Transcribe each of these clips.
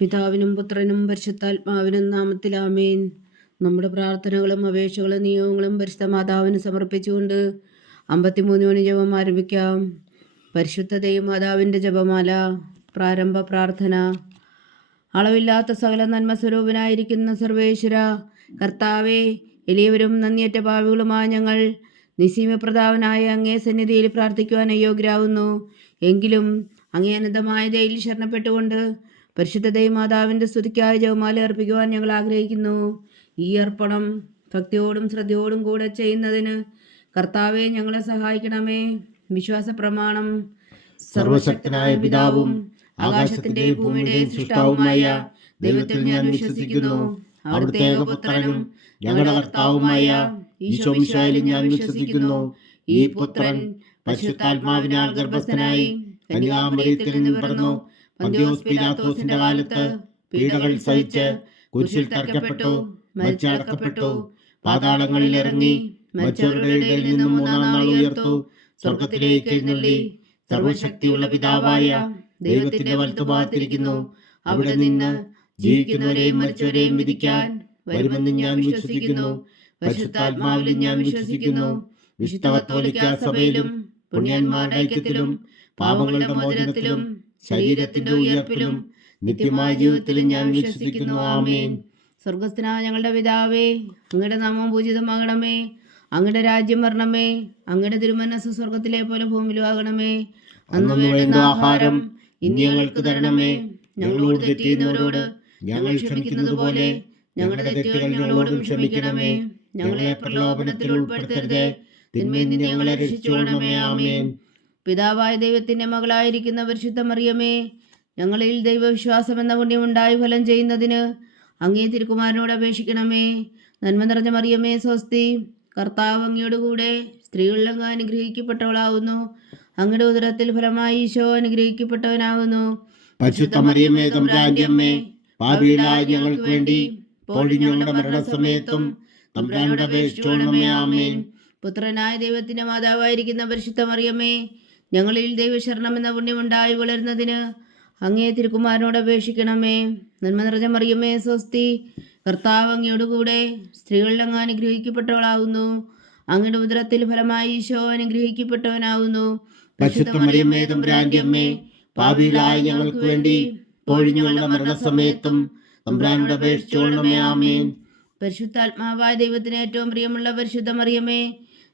പിതാവിനും പുത്രനും പരിശുദ്ധാത്മാവിനും നാമത്തിൽ ആമേൻ. നമ്മുടെ പ്രാർത്ഥനകളും അപേക്ഷകളും നിയോഗങ്ങളും പരിശുദ്ധ മാതാവിന് സമർപ്പിച്ചുകൊണ്ട് 53 മണി ജപം ആരംഭിക്കാം. പരിശുദ്ധ ദൈവമാതാവിൻ്റെ ജപമാല. പ്രാരംഭ പ്രാർത്ഥന. അളവില്ലാത്ത സകല നന്മ സ്വരൂപനായിരിക്കുന്ന സർവേശ്വര കർത്താവേ, എളിയവരും നന്ദിയറ്റ പാവികളുമായ ഞങ്ങൾ നിസ്സീമപ്രതാപനായ അങ്ങേ സന്നിധിയിൽ പ്രാർത്ഥിക്കുവാൻ അയോഗ്യരാകുന്നു. എങ്കിലും അങ്ങേ അനന്തമായ ദയയിൽ ശരണപ്പെട്ടുകൊണ്ട് പരിശുദ്ധ ദൈവമാതാവിൻ്റെ സ്തുതിക്കായ ജപമാല അർപ്പിക്കുവാൻ ഞങ്ങൾ ആഗ്രഹിക്കുന്നു. ഈ അർപ്പണം ഭക്തിയോടും ശ്രദ്ധയോടും കൂടെ ചെയ്യുന്നതിന് കർത്താവെ ഞങ്ങളെ സഹായിക്കണമേ. വിശ്വാസ പ്രമാണം. സർവശക്തനായ പിതാവും ആകാശത്തിന്റെയും ഭൂമിയുടെയും സൃഷ്ടാവുമായ ദൈവത്തിൽ ഞാൻ വിശ്വസിക്കുന്നു. അവിടുത്തെ ഏകപുത്രനും ഞങ്ങളുടെ കർത്താവുമായ ഈശോ മിശിഹായിൽ ഞാൻ വിശ്വസിക്കുന്നു. ഈ പുത്രൻ പരിശുദ്ധാത്മാവിനാൽ ഗർഭസ്ഥനായി കന്യാമറിയത്തിൽ നിന്ന് പിറന്നു. പന്തിയോസ് പീലാത്തോസിന്റെ കാലത്ത് പീഡകൾ സഹിച്ച് കുരിശിൽ തറയ്ക്കപ്പെട്ടു, മരിച്ചടക്കപ്പെട്ടു, പാതാളങ്ങളിൽ ഇറങ്ങി, മരിച്ചവരുടെ ഇടയിൽ നിന്നും മൂന്നാം നാൾ ഉയർത്തു, സ്വർഗത്തിലേക്ക് എഴുന്നള്ളി, സർവശക്തിയുള്ള പിതാവായ ദൈവത്തിന്റെ വലത്തുഭാഗത്തിരിക്കുന്നു. അവിടെ നിന്ന് ജീവിക്കുന്നവരെയും മരിച്ചവരെയും വിധിക്കാൻ വരുമെന്ന് ഞാൻ വിശ്വസിക്കുന്നു. പരിശുദ്ധാത്മാവിലും ഞാൻ വിശ്വസിക്കുന്നു. വിശുദ്ധ കത്തോലിക്കാ സഭയിലും പുണ്യന്മാരുടെ ഐക്യത്തിലും പാപങ്ങളുടെ മോചനത്തിലും ശരീരത്തിന്റെ ഉയർപ്പിലും നിത്യമായ ജീവിതത്തിലും ഞാൻ വിശ്വസിക്കുന്നു. ആമേൻ. സ്വർഗസ്ഥനായ ഞങ്ങളുടെ പിതാവേ, അങ്ങയുടെ നാമം പൂജിതമാകണമേ. അങ്ങയുടെ രാജ്യം വരണമേ. അങ്ങയുടെ തിരുമനസ്സ് സ്വർഗത്തിലെ പോലെ ഭൂമിയിലും ആകണമേ. അന്നു വേണ്ടുന്ന ആഹാരം ഇന്ന് ഞങ്ങൾക്ക് തരണമേ. ഞങ്ങളോട് തെറ്റ് ചെയ്യുന്നവരോട് ഞങ്ങൾ ക്ഷമിക്കുന്നത് പോലെ ഞങ്ങളുടെ തെറ്റുകൾ ഞങ്ങളോടും ക്ഷമിക്കണമേ. ഞങ്ങളെ പ്രലോഭനത്തിൽ ഉൾപ്പെടുത്തരുതേ, തിന്മയിൽ നിന്ന് ഞങ്ങളെ രക്ഷിച്ചുകൊള്ളണമേ. ആമേൻ. പിതാവായ ദൈവത്തിന്റെ മകളായിരിക്കുന്ന പരിശുദ്ധ മറിയമേ, ഞങ്ങളിൽ ദൈവവിശ്വാസം എന്ന പുണ്യമുണ്ടായി ഫലം ചെയ്യുന്നതിന് അങ്ങേ തിരുക്കുമാരനോട് അപേക്ഷിക്കണമേ. നന്മ നിറഞ്ഞ മറിയമേ സ്വസ്തി, കർത്താവ് അങ്ങയോട് കൂടെ സ്ത്രീകളിൽ അങ്ങ് അനുഗ്രഹിക്കപ്പെട്ടവളാകുന്നു. അങ്ങയുടെ ഉദരത്തിൽ ഫലമായി ഈശോ അനുഗ്രഹിക്കപ്പെട്ടവനാകുന്നു. പരിശുദ്ധ മറിയമേ തമ്പുരാന്റെ അമ്മേ, പാപികളായ ഞങ്ങൾക്ക് വേണ്ടി ഇപ്പോഴും ഞങ്ങളുടെ മരണസമയത്തും തമ്പുരാനോട് അപേക്ഷിച്ചുകൊള്ളണമേ. ആമേൻ. പുത്രനായ ദൈവത്തിന്റെ മാതാവായിരിക്കുന്ന പരിശുദ്ധ മറിയമേ, ഞങ്ങളിൽ ദൈവശരണം എന്ന പുണ്യമുണ്ടായി വളരുന്നതിന് അങ്ങേ തിരുക്കുമാരനോട് അപേക്ഷിക്കണമേ. നന്മ നിറഞ്ഞ മറിയമേ സ്വസ്തി, കർത്താവ് അങ്ങയോട് കൂടെ സ്ത്രീകളിൽ അങ്ങ് അനുഗ്രഹിക്കപ്പെട്ടവളാകുന്നു. അങ്ങയുടെ ഉദരത്തിൽ ഫലമായി ഈശോ അനുഗ്രഹിക്കപ്പെട്ടവനാകുന്നു. പരിശുദ്ധ മറിയമേ തമ്പുരാന്റെ അമ്മേ, പാപികളായ ഞങ്ങൾക്ക് വേണ്ടി ഇപ്പോഴും ഞങ്ങളുടെ മരണസമയത്തും തമ്പുരാനോട് അപേക്ഷിച്ചുകൊള്ളണമേ. ആമേൻ. പരിശുദ്ധാത്മാവായ ദൈവത്തിന് ഏറ്റവും പ്രിയമുള്ള പരിശുദ്ധ മറിയമേ,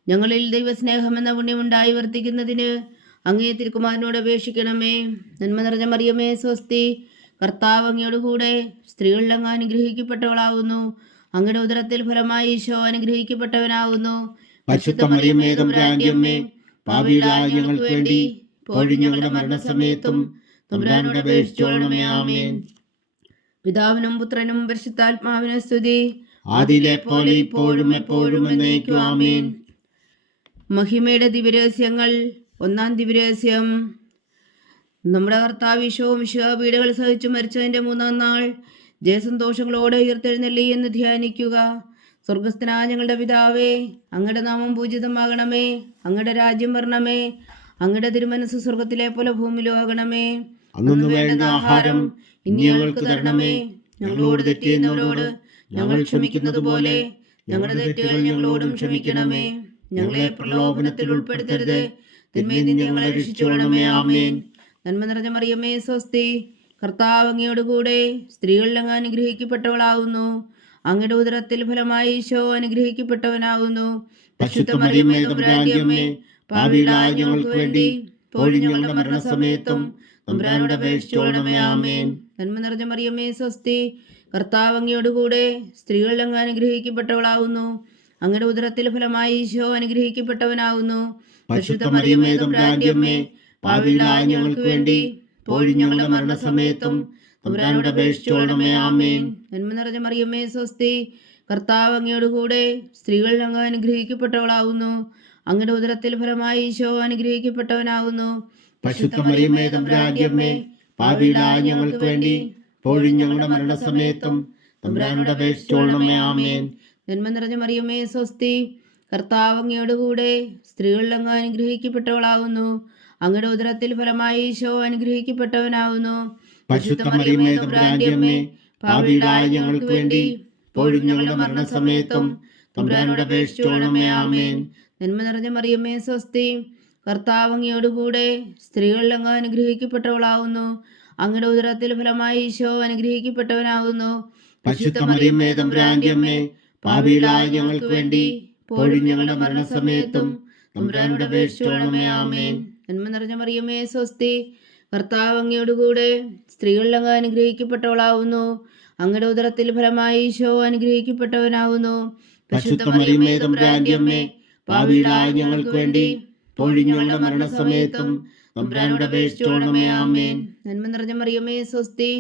ഞങ്ങളിൽ ദൈവസ്നേഹം എന്ന പുണ്യമുണ്ടായി വർത്തിക്കുന്നതിന് അങ്ങേ തിരുക്കുമാരനോട് അപേക്ഷിക്കണമേ. നന്മ നിറഞ്ഞ മറിയമേ സ്വസ്തി, കർത്താവ് അങ്ങയോട് കൂടെ സ്ത്രീകളിൽ അങ്ങ് അനുഗ്രഹിക്കപ്പെട്ടവളാകുന്നു. അങ്ങയുടെ ഉദരത്തിൽ ഫലമായി ഈശോ അനുഗ്രഹിക്കപ്പെട്ടവനാകുന്നു. പരിശുദ്ധ മറിയമേ തമ്പുരാന്റെ അമ്മേ, പാപികളായ ഞങ്ങൾക്ക് വേണ്ടി ഇപ്പോഴും ഞങ്ങളുടെ മരണസമയത്തും തമ്പുരാനോട് അപേക്ഷിച്ചുകൊള്ളണമേ. ആമേൻ. പിതാവിനും പുത്രനും പരിശുദ്ധാത്മാവിനും സ്തുതി, ആദിയിലെ പോലെ ഇപ്പോഴും എപ്പോഴും എന്നേക്കും. ആമേൻ. മഹിമയുടെ ദിവ്യരഹസ്യങ്ങൾ. ഒന്നാം ദിവ്യരഹസ്യം. നമ്മുടെ കർത്താവ് ഈശോ മിശിഹാ പീഡകൾ സഹിച്ചു മരിച്ചതിൻ്റെ മൂന്നാം നാൾ ജയസന്തോഷങ്ങളോടെ ഉയർത്തെഴുന്നള്ളി എന്ന് ധ്യാനിക്കുക. സ്വർഗസ്ഥനായ ഞങ്ങളുടെ പിതാവേ, അങ്ങയുടെ നാമം പൂജിതമാകണമേ. അങ്ങയുടെ രാജ്യം വരണമേ. അങ്ങയുടെ തിരുമനസ്സ് സ്വർഗത്തിലെ പോലെ ഭൂമിയിലും ആകണമേ. അന്നു വേണ്ട ആഹാരം ഇന്ന് ഞങ്ങൾക്ക് തരണമേ. ഞങ്ങളോട് തെറ്റ് ചെയ്യുന്നവരോട് ഞങ്ങൾ ക്ഷമിക്കുന്നത് പോലെ ഞങ്ങളുടെ തെറ്റുകൾ ഞങ്ങളോടും ക്ഷമിക്കണമേ. ഞങ്ങളെ പ്രലോഭനത്തിൽ ഉൾപ്പെടുത്തരുത്, തിന്മയിൽ നിന്ന് ഞങ്ങളെ രക്ഷിച്ചുകൊള്ളണമേ. ആമേൻ. നന്മ നിറഞ്ഞ മറിയമേ സ്വസ്തി, കർത്താവ് അങ്ങയോട് കൂടെ സ്ത്രീകളിൽ അങ്ങ് അനുഗ്രഹിക്കപ്പെട്ടവളാകുന്നു. അങ്ങയുടെ ഉദരത്തിൽ ഫലമായി ഈശോ അനുഗ്രഹിക്കപ്പെട്ടവനാകുന്നു. പരിശുദ്ധ മറിയമേ തമ്പുരാന്റെ അമ്മേ, പാപികളായ ഞങ്ങൾക്ക് വേണ്ടി ഇപ്പോഴും ഞങ്ങളുടെ മരണസമയത്തും തമ്പുരാനോട് അപേക്ഷിച്ചുകൊള്ളണമേ. ആമേൻ. നന്മ നിറഞ്ഞ മറിയമേ സ്വസ്തി, കർത്താവ് അങ്ങയോട് കൂടെ സ്ത്രീകളിൽ അങ്ങ് അനുഗ്രഹിക്കപ്പെട്ടവളാകുന്നു. അങ്ങയുടെ ഉദരത്തിൽ ഫലമായി ഈശോ അനുഗ്രഹിക്കപ്പെട്ടവനാകുന്നു. പരിശുദ്ധ മറിയമേ തമ്പുരാന്റെ അമ്മേ, പാപികളായ ഞങ്ങൾക്ക് വേണ്ടി ഇപ്പോഴും ഞങ്ങളുടെ മരണസമയത്തും തമ്പുരാനോട് അപേക്ഷിച്ചുകൊള്ളണമേ. ആമേൻ. നന്മ നിറഞ്ഞ മറിയമേ സ്വസ്തി, കർത്താവ് അങ്ങയോട് കൂടെ സ്ത്രീകളിൽ അങ്ങ് അനുഗ്രഹിക്കപ്പെട്ടവളാകുന്നു. അങ്ങയുടെ ഉദരത്തിൽ ഫലമായി ഈശോ അനുഗ്രഹിക്കപ്പെട്ടവനാകുന്നു. പരിശുദ്ധ മറിയമേ തമ്പുരാന്റെ അമ്മേ, പാപികളായ ഞങ്ങൾക്ക് വേണ്ടി ഇപ്പോഴും ഞങ്ങളുടെ മരണസമയത്തും തമ്പുരാനോട് അപേക്ഷിച്ചുകൊള്ളണമേ. ആമേൻ. നന്മ നിറഞ്ഞ മറിയമേ സ്വസ്തി, കർത്താവ് അങ്ങയോട് കൂടെ സ്ത്രീകളിൽ അങ്ങ് അനുഗ്രഹിക്കപ്പെട്ടവളാകുന്നു. അങ്ങയുടെ ഉദരത്തിൽ ഫലമായി ഈശോ അനുഗ്രഹിക്കപ്പെട്ടവനാകുന്നു. പരിശുദ്ധ മറിയമേ തമ്പുരാന്റെ അമ്മേ, പാപികളായ ഞങ്ങൾക്ക് വേണ്ടി ഇപ്പോഴും ഞങ്ങളുടെ മരണസമയത്തും തമ്പുരാനോട് അപേക്ഷിച്ചുകൊള്ളണമേ. ആമേൻ. നന്മ നിറഞ്ഞ മറിയമേ സ്വസ്തി, കർത്താവ് അങ്ങയോടുകൂടെ സ്ത്രീകളിൽ അങ്ങ് അനുഗ്രഹിക്കപ്പെട്ടവളാവുന്നു. അങ്ങയുടെ ഉദരത്തിൽ ഫലമായി ഈശോ അനുഗ്രഹിക്കപ്പെട്ടവനാകുന്നു. പരിശുദ്ധ മറിയമേ തമ്പുരാന്റെ അമ്മേ, പാപികളായ ഞങ്ങൾക്ക് വേണ്ടി ഇപ്പോഴും ഞങ്ങളുടെ മരണസമയത്തും തമ്പുരാനോട് അപേക്ഷിച്ചുകൊള്ളണമേ. ആമേൻ. നന്മ നിറഞ്ഞ മറിയമേ സ്വസ്തി, കർത്താവ് അങ്ങയോടുകൂടെ സ്ത്രീകളിൽ അങ്ങ് അനുഗ്രഹിക്കപ്പെട്ടവളാവുന്നു. അങ്ങയുടെ ഉദരത്തിൽ ഫലമായി ഈശോ അനുഗ്രഹിക്കപ്പെട്ടവനാകുന്നു. പരിശുദ്ധ മറിയമേ തമ്പുരാന്റെ അമ്മേ, പാപികളായ ഞങ്ങൾക്ക് വേണ്ടി ഇപ്പോഴും ഞങ്ങളുടെ മരണസമയത്തും തമ്പുരാനോട് അപേക്ഷിച്ചുകൊള്ളണമേ. ആമേൻ. നന്മ നിറഞ്ഞ മറിയമേ സ്വസ്തി,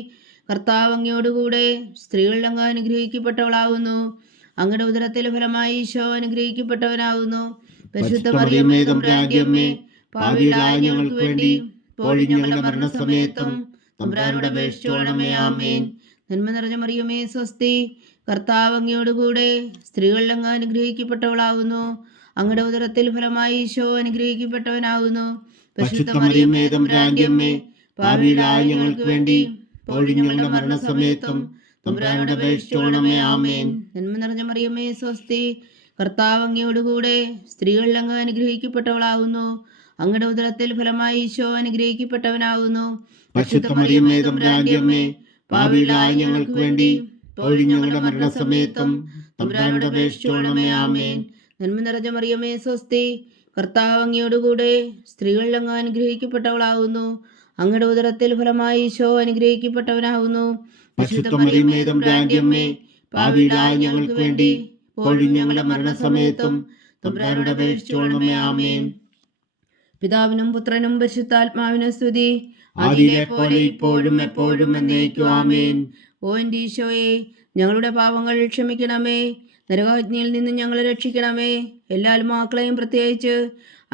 കർത്താവ് അങ്ങയോടുകൂടെ സ്ത്രീകളിൽ അങ്ങ് അനുഗ്രഹിക്കപ്പെട്ടവളാകുന്നു. അങ്ങയുടെ ഉദരത്തിൽ ഫലമായി ഈശോ അനുഗ്രഹിക്കപ്പെട്ടവനാകുന്നു. പരിശുദ്ധ മറിയമേ തമ്പുരാന്റെ അമ്മേ, പാപികളായ ഞങ്ങൾക്ക് വേണ്ടി ഇപ്പോഴും ഞങ്ങളുടെ മരണസമയത്തും തമ്പുരാനോട് അപേക്ഷിച്ചുകൊള്ളണമേ. ആമേൻ. നന്മ നിറഞ്ഞ മറിയമേ സ്വസ്തി, കർത്താവ് അങ്ങയോടുകൂടെ സ്ത്രീകളിൽ അങ്ങ് അനുഗ്രഹിക്കപ്പെട്ടവളാകുന്നു. അങ്ങയുടെ ഉദരത്തിൽ ഫലമായി ഈശോ അനുഗ്രഹിക്കപ്പെട്ടവനാകുന്നു. പരിശുദ്ധ മറിയമേ തമ്പുരാന്റെ അമ്മേ, പാപികളായ ഞങ്ങൾക്ക് വേണ്ടി ഇപ്പോഴും ഞങ്ങളുടെ മരണസമയത്തും തമ്പുരാനോട് അപേക്ഷിച്ചുകൊള്ളണമേ. ആമേൻ. നന്മ നിറഞ്ഞ മറിയമേ സ്വസ്തി, കർത്താവ് അങ്ങയോടുകൂടെ സ്ത്രീകളിൽ അങ്ങ് അനുഗ്രഹിക്കപ്പെട്ടവളാകുന്നു. അങ്ങയുടെ ഉദരത്തിൽ ഫലമായി ഈശോ അനുഗ്രഹിക്കപ്പെട്ടവനാകുന്നു. പരിശുദ്ധ മറിയമേ തമ്പുരാന്റെ അമ്മേ, പാപികളായ ഞങ്ങൾക്ക് വേണ്ടി ഇപ്പോഴും ഞങ്ങളുടെ മരണസമയത്തും തമ്പുരാനോട് അപേക്ഷിച്ചുകൊള്ളണമേ. ആമേൻ. നന്മ നിറഞ്ഞ മറിയമേ സ്വസ്തി, കർത്താവ് അങ്ങയോടുകൂടെ സ്ത്രീകളിൽ അങ്ങ് അനുഗ്രഹിക്കപ്പെട്ടവളാകുന്നു. അങ്ങയുടെ ഉദരത്തിൽ ഫലമായി ഈശോ അനുഗ്രഹിക്കപ്പെട്ടവനാകുന്നു. പരിശുദ്ധ മറിയമേ തമ്പുരാന്റെ അമ്മേ, പാപികളായ ഞങ്ങൾക്ക് വേണ്ടി ഇപ്പോഴും ഞങ്ങളുടെ മരണസമയത്തും തമ്പുരാനോട് അപേക്ഷിച്ചുകൊള്ളണമേ. ആമേൻ. പിതാവിനും പുത്രനും പരിശുദ്ധാത്മാവിനും സ്തുതി, ആദിയിലെ പോലെ ഇപ്പോഴും എപ്പോഴും എന്നേക്കും. ആമേൻ. ഓ എൻ്റെ ഈശോയെ, ഞങ്ങളുടെ പാപങ്ങൾ ക്ഷമിക്കണമേ. നരകാഗ്നിയിൽ നിന്ന് ഞങ്ങളെ രക്ഷിക്കണമേ. എല്ലാ ആത്മാക്കളെയും പ്രത്യേകിച്ച്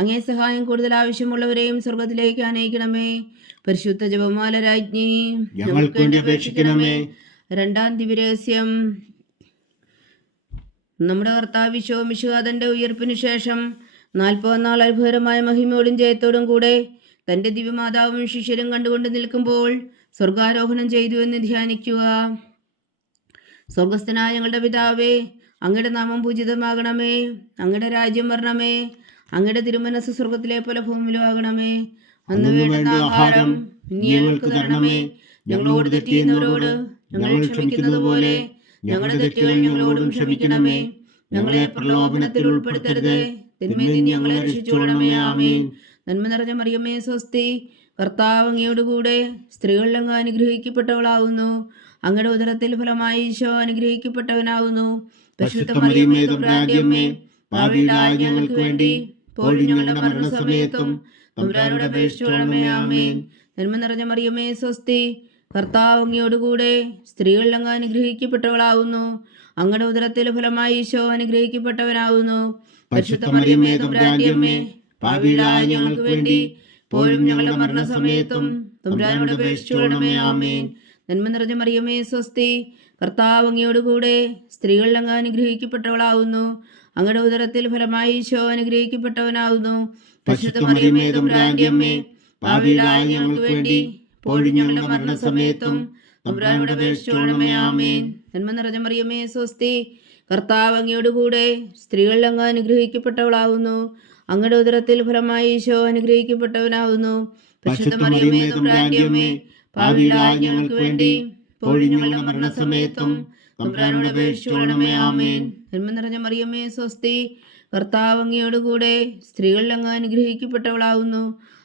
അങ്ങേ സഹായം കൂടുതൽ ആവശ്യമുള്ളവരെയും സ്വർഗത്തിലേക്ക് അനയിക്കണമേ. പരിശുദ്ധ ജപമാല രാജ്ഞി, ഞങ്ങൾക്ക് വേണ്ടി അപേക്ഷിക്കണമേ. രണ്ടാം ദിവ്യരഹസ്യം. നമ്മുടെ കർത്താവ് ഈശോ മിശിഹായുടെ ഉയർപ്പിനു ശേഷം 40 നാൾ അത്ഭുതകരമായ മഹിമയോടും ജയത്തോടും കൂടെ തൻ്റെ ദിവ്യമാതാവും ശിഷ്യരും കണ്ടുകൊണ്ട് നിൽക്കുമ്പോൾ സ്വർഗാരോഹണം ചെയ്തു എന്ന് ധ്യാനിക്കുക. സ്വർഗസ്ഥനായ ഞങ്ങളുടെ പിതാവേ, അങ്ങയുടെ നാമം പൂജിതമാകണമേ. അങ്ങയുടെ രാജ്യം വരണമേ. അങ്ങയുടെ തിരുമനസ് സ്വർഗത്തിലെ പോലെ ഭൂമിയിലും ആകണമേ. അന്ന് വേണ്ടുന്ന ആഹാരം ഇനി ഞങ്ങൾക്ക് തരണമേ. ഞങ്ങളോട് തെറ്റ് ചെയ്യുന്നവരോട് ഞങ്ങൾ ക്ഷമിക്കുന്നത് പോലെ ഞങ്ങളുടെ തെറ്റുകൾ ഞങ്ങളോടും ക്ഷമിക്കണമേ. ഞങ്ങളെ പ്രലോഭനത്തിൽ ഉൾപ്പെടുത്തരുത്, തിന്മയിൽ നിന്ന് ഞങ്ങളെ രക്ഷിച്ചുകൊള്ളണമേ. ആമേൻ. നന്മ നിറഞ്ഞ മറിയമേ സ്വസ്തി, കർത്താവ് അങ്ങയോടുകൂടെ സ്ത്രീകളിൽ അങ്ങ് അനുഗ്രഹിക്കപ്പെട്ടവളാകുന്നു. അങ്ങയുടെ ഉദരത്തിൽ ഫലമായി ഈശോ അനുഗ്രഹിക്കപ്പെട്ടവനാകുന്നു. പരിശുദ്ധ മറിയമേ തമ്പുരാന്റെ അമ്മേ, പാപികളായ ഞങ്ങൾക്ക് വേണ്ടി ഇപ്പോഴും ഞങ്ങളുടെ മരണസമയത്തും തമ്പുരാനോട് അപേക്ഷിച്ചുകൊള്ളണമേ. ആമേൻ. നന്മ നിറഞ്ഞ മറിയമേ സ്വസ്തി, കർത്താവ് അങ്ങയോടുകൂടെ സ്ത്രീകളിൽ അങ്ങ് അനുഗ്രഹിക്കപ്പെട്ടവളാകുന്നു. അങ്ങയുടെ ഉദരത്തിൽ ഫലമായി ഈശോ അനുഗ്രഹിക്കപ്പെട്ടവനാകുന്നു. പരിശുദ്ധ മറിയമേ തമ്പുരാന്റെ അമ്മേ, പാപികളായ ഞങ്ങൾക്ക് വേണ്ടി ഇപ്പോഴും ഞങ്ങളുടെ മരണസമയത്തും തമ്പുരാനോട് അപേക്ഷിച്ചുകൊള്ളണമേ. ആമേൻ. നന്മ നിറഞ്ഞ മറിയമേ സ്വസ്തി, കർത്താവ് അങ്ങയോടുകൂടെ സ്ത്രീകളിൽ അങ്ങ് അനുഗ്രഹിക്കപ്പെട്ടവളാകുന്നു. അങ്ങയുടെ ഉദരത്തിൽ ഫലമായി ഈശോ അനുഗ്രഹിക്കപ്പെട്ടവനാകുന്നു. പരിശുദ്ധ മറിയമേ തമ്പുരാന്റെ അമ്മേ, പാപികളായ ഞങ്ങൾക്ക് വേണ്ടി ഇപ്പോഴും ഞങ്ങളുടെ മരണസമയത്തും തമ്പുരാനോട് അപേക്ഷിച്ചുകൊള്ളണമേ. ആമേൻ. നന്മ നിറഞ്ഞ മറിയമേ സ്വസ്തി, കർത്താവ് അങ്ങയോടുകൂടെ സ്ത്രീകളിൽ അങ്ങ് അനുഗ്രഹിക്കപ്പെട്ടവളാകുന്നു. അങ്ങയുടെ ഉദരത്തിൽ ഫലമായി ഈശോ അനുഗ്രഹിക്കപ്പെട്ടവനാകുന്നു. പരിശുദ്ധ മറിയമേ തമ്പുരാന്റെ അമ്മേ, പാപികളായ ഞങ്ങൾക്ക് വേണ്ടി ഇപ്പോഴും ഞങ്ങളുടെ മരണസമയത്തും തമ്പുരാനോട് അപേക്ഷിച്ചുകൊള്ളണമേ. ആമേൻ. നന്മ നിറഞ്ഞ മറിയമേ സ്വസ്തി, കർത്താവ് അങ്ങയോടുകൂടെ സ്ത്രീകളിൽ അങ്ങ് അനുഗ്രഹിക്കപ്പെട്ടവളാകുന്നു.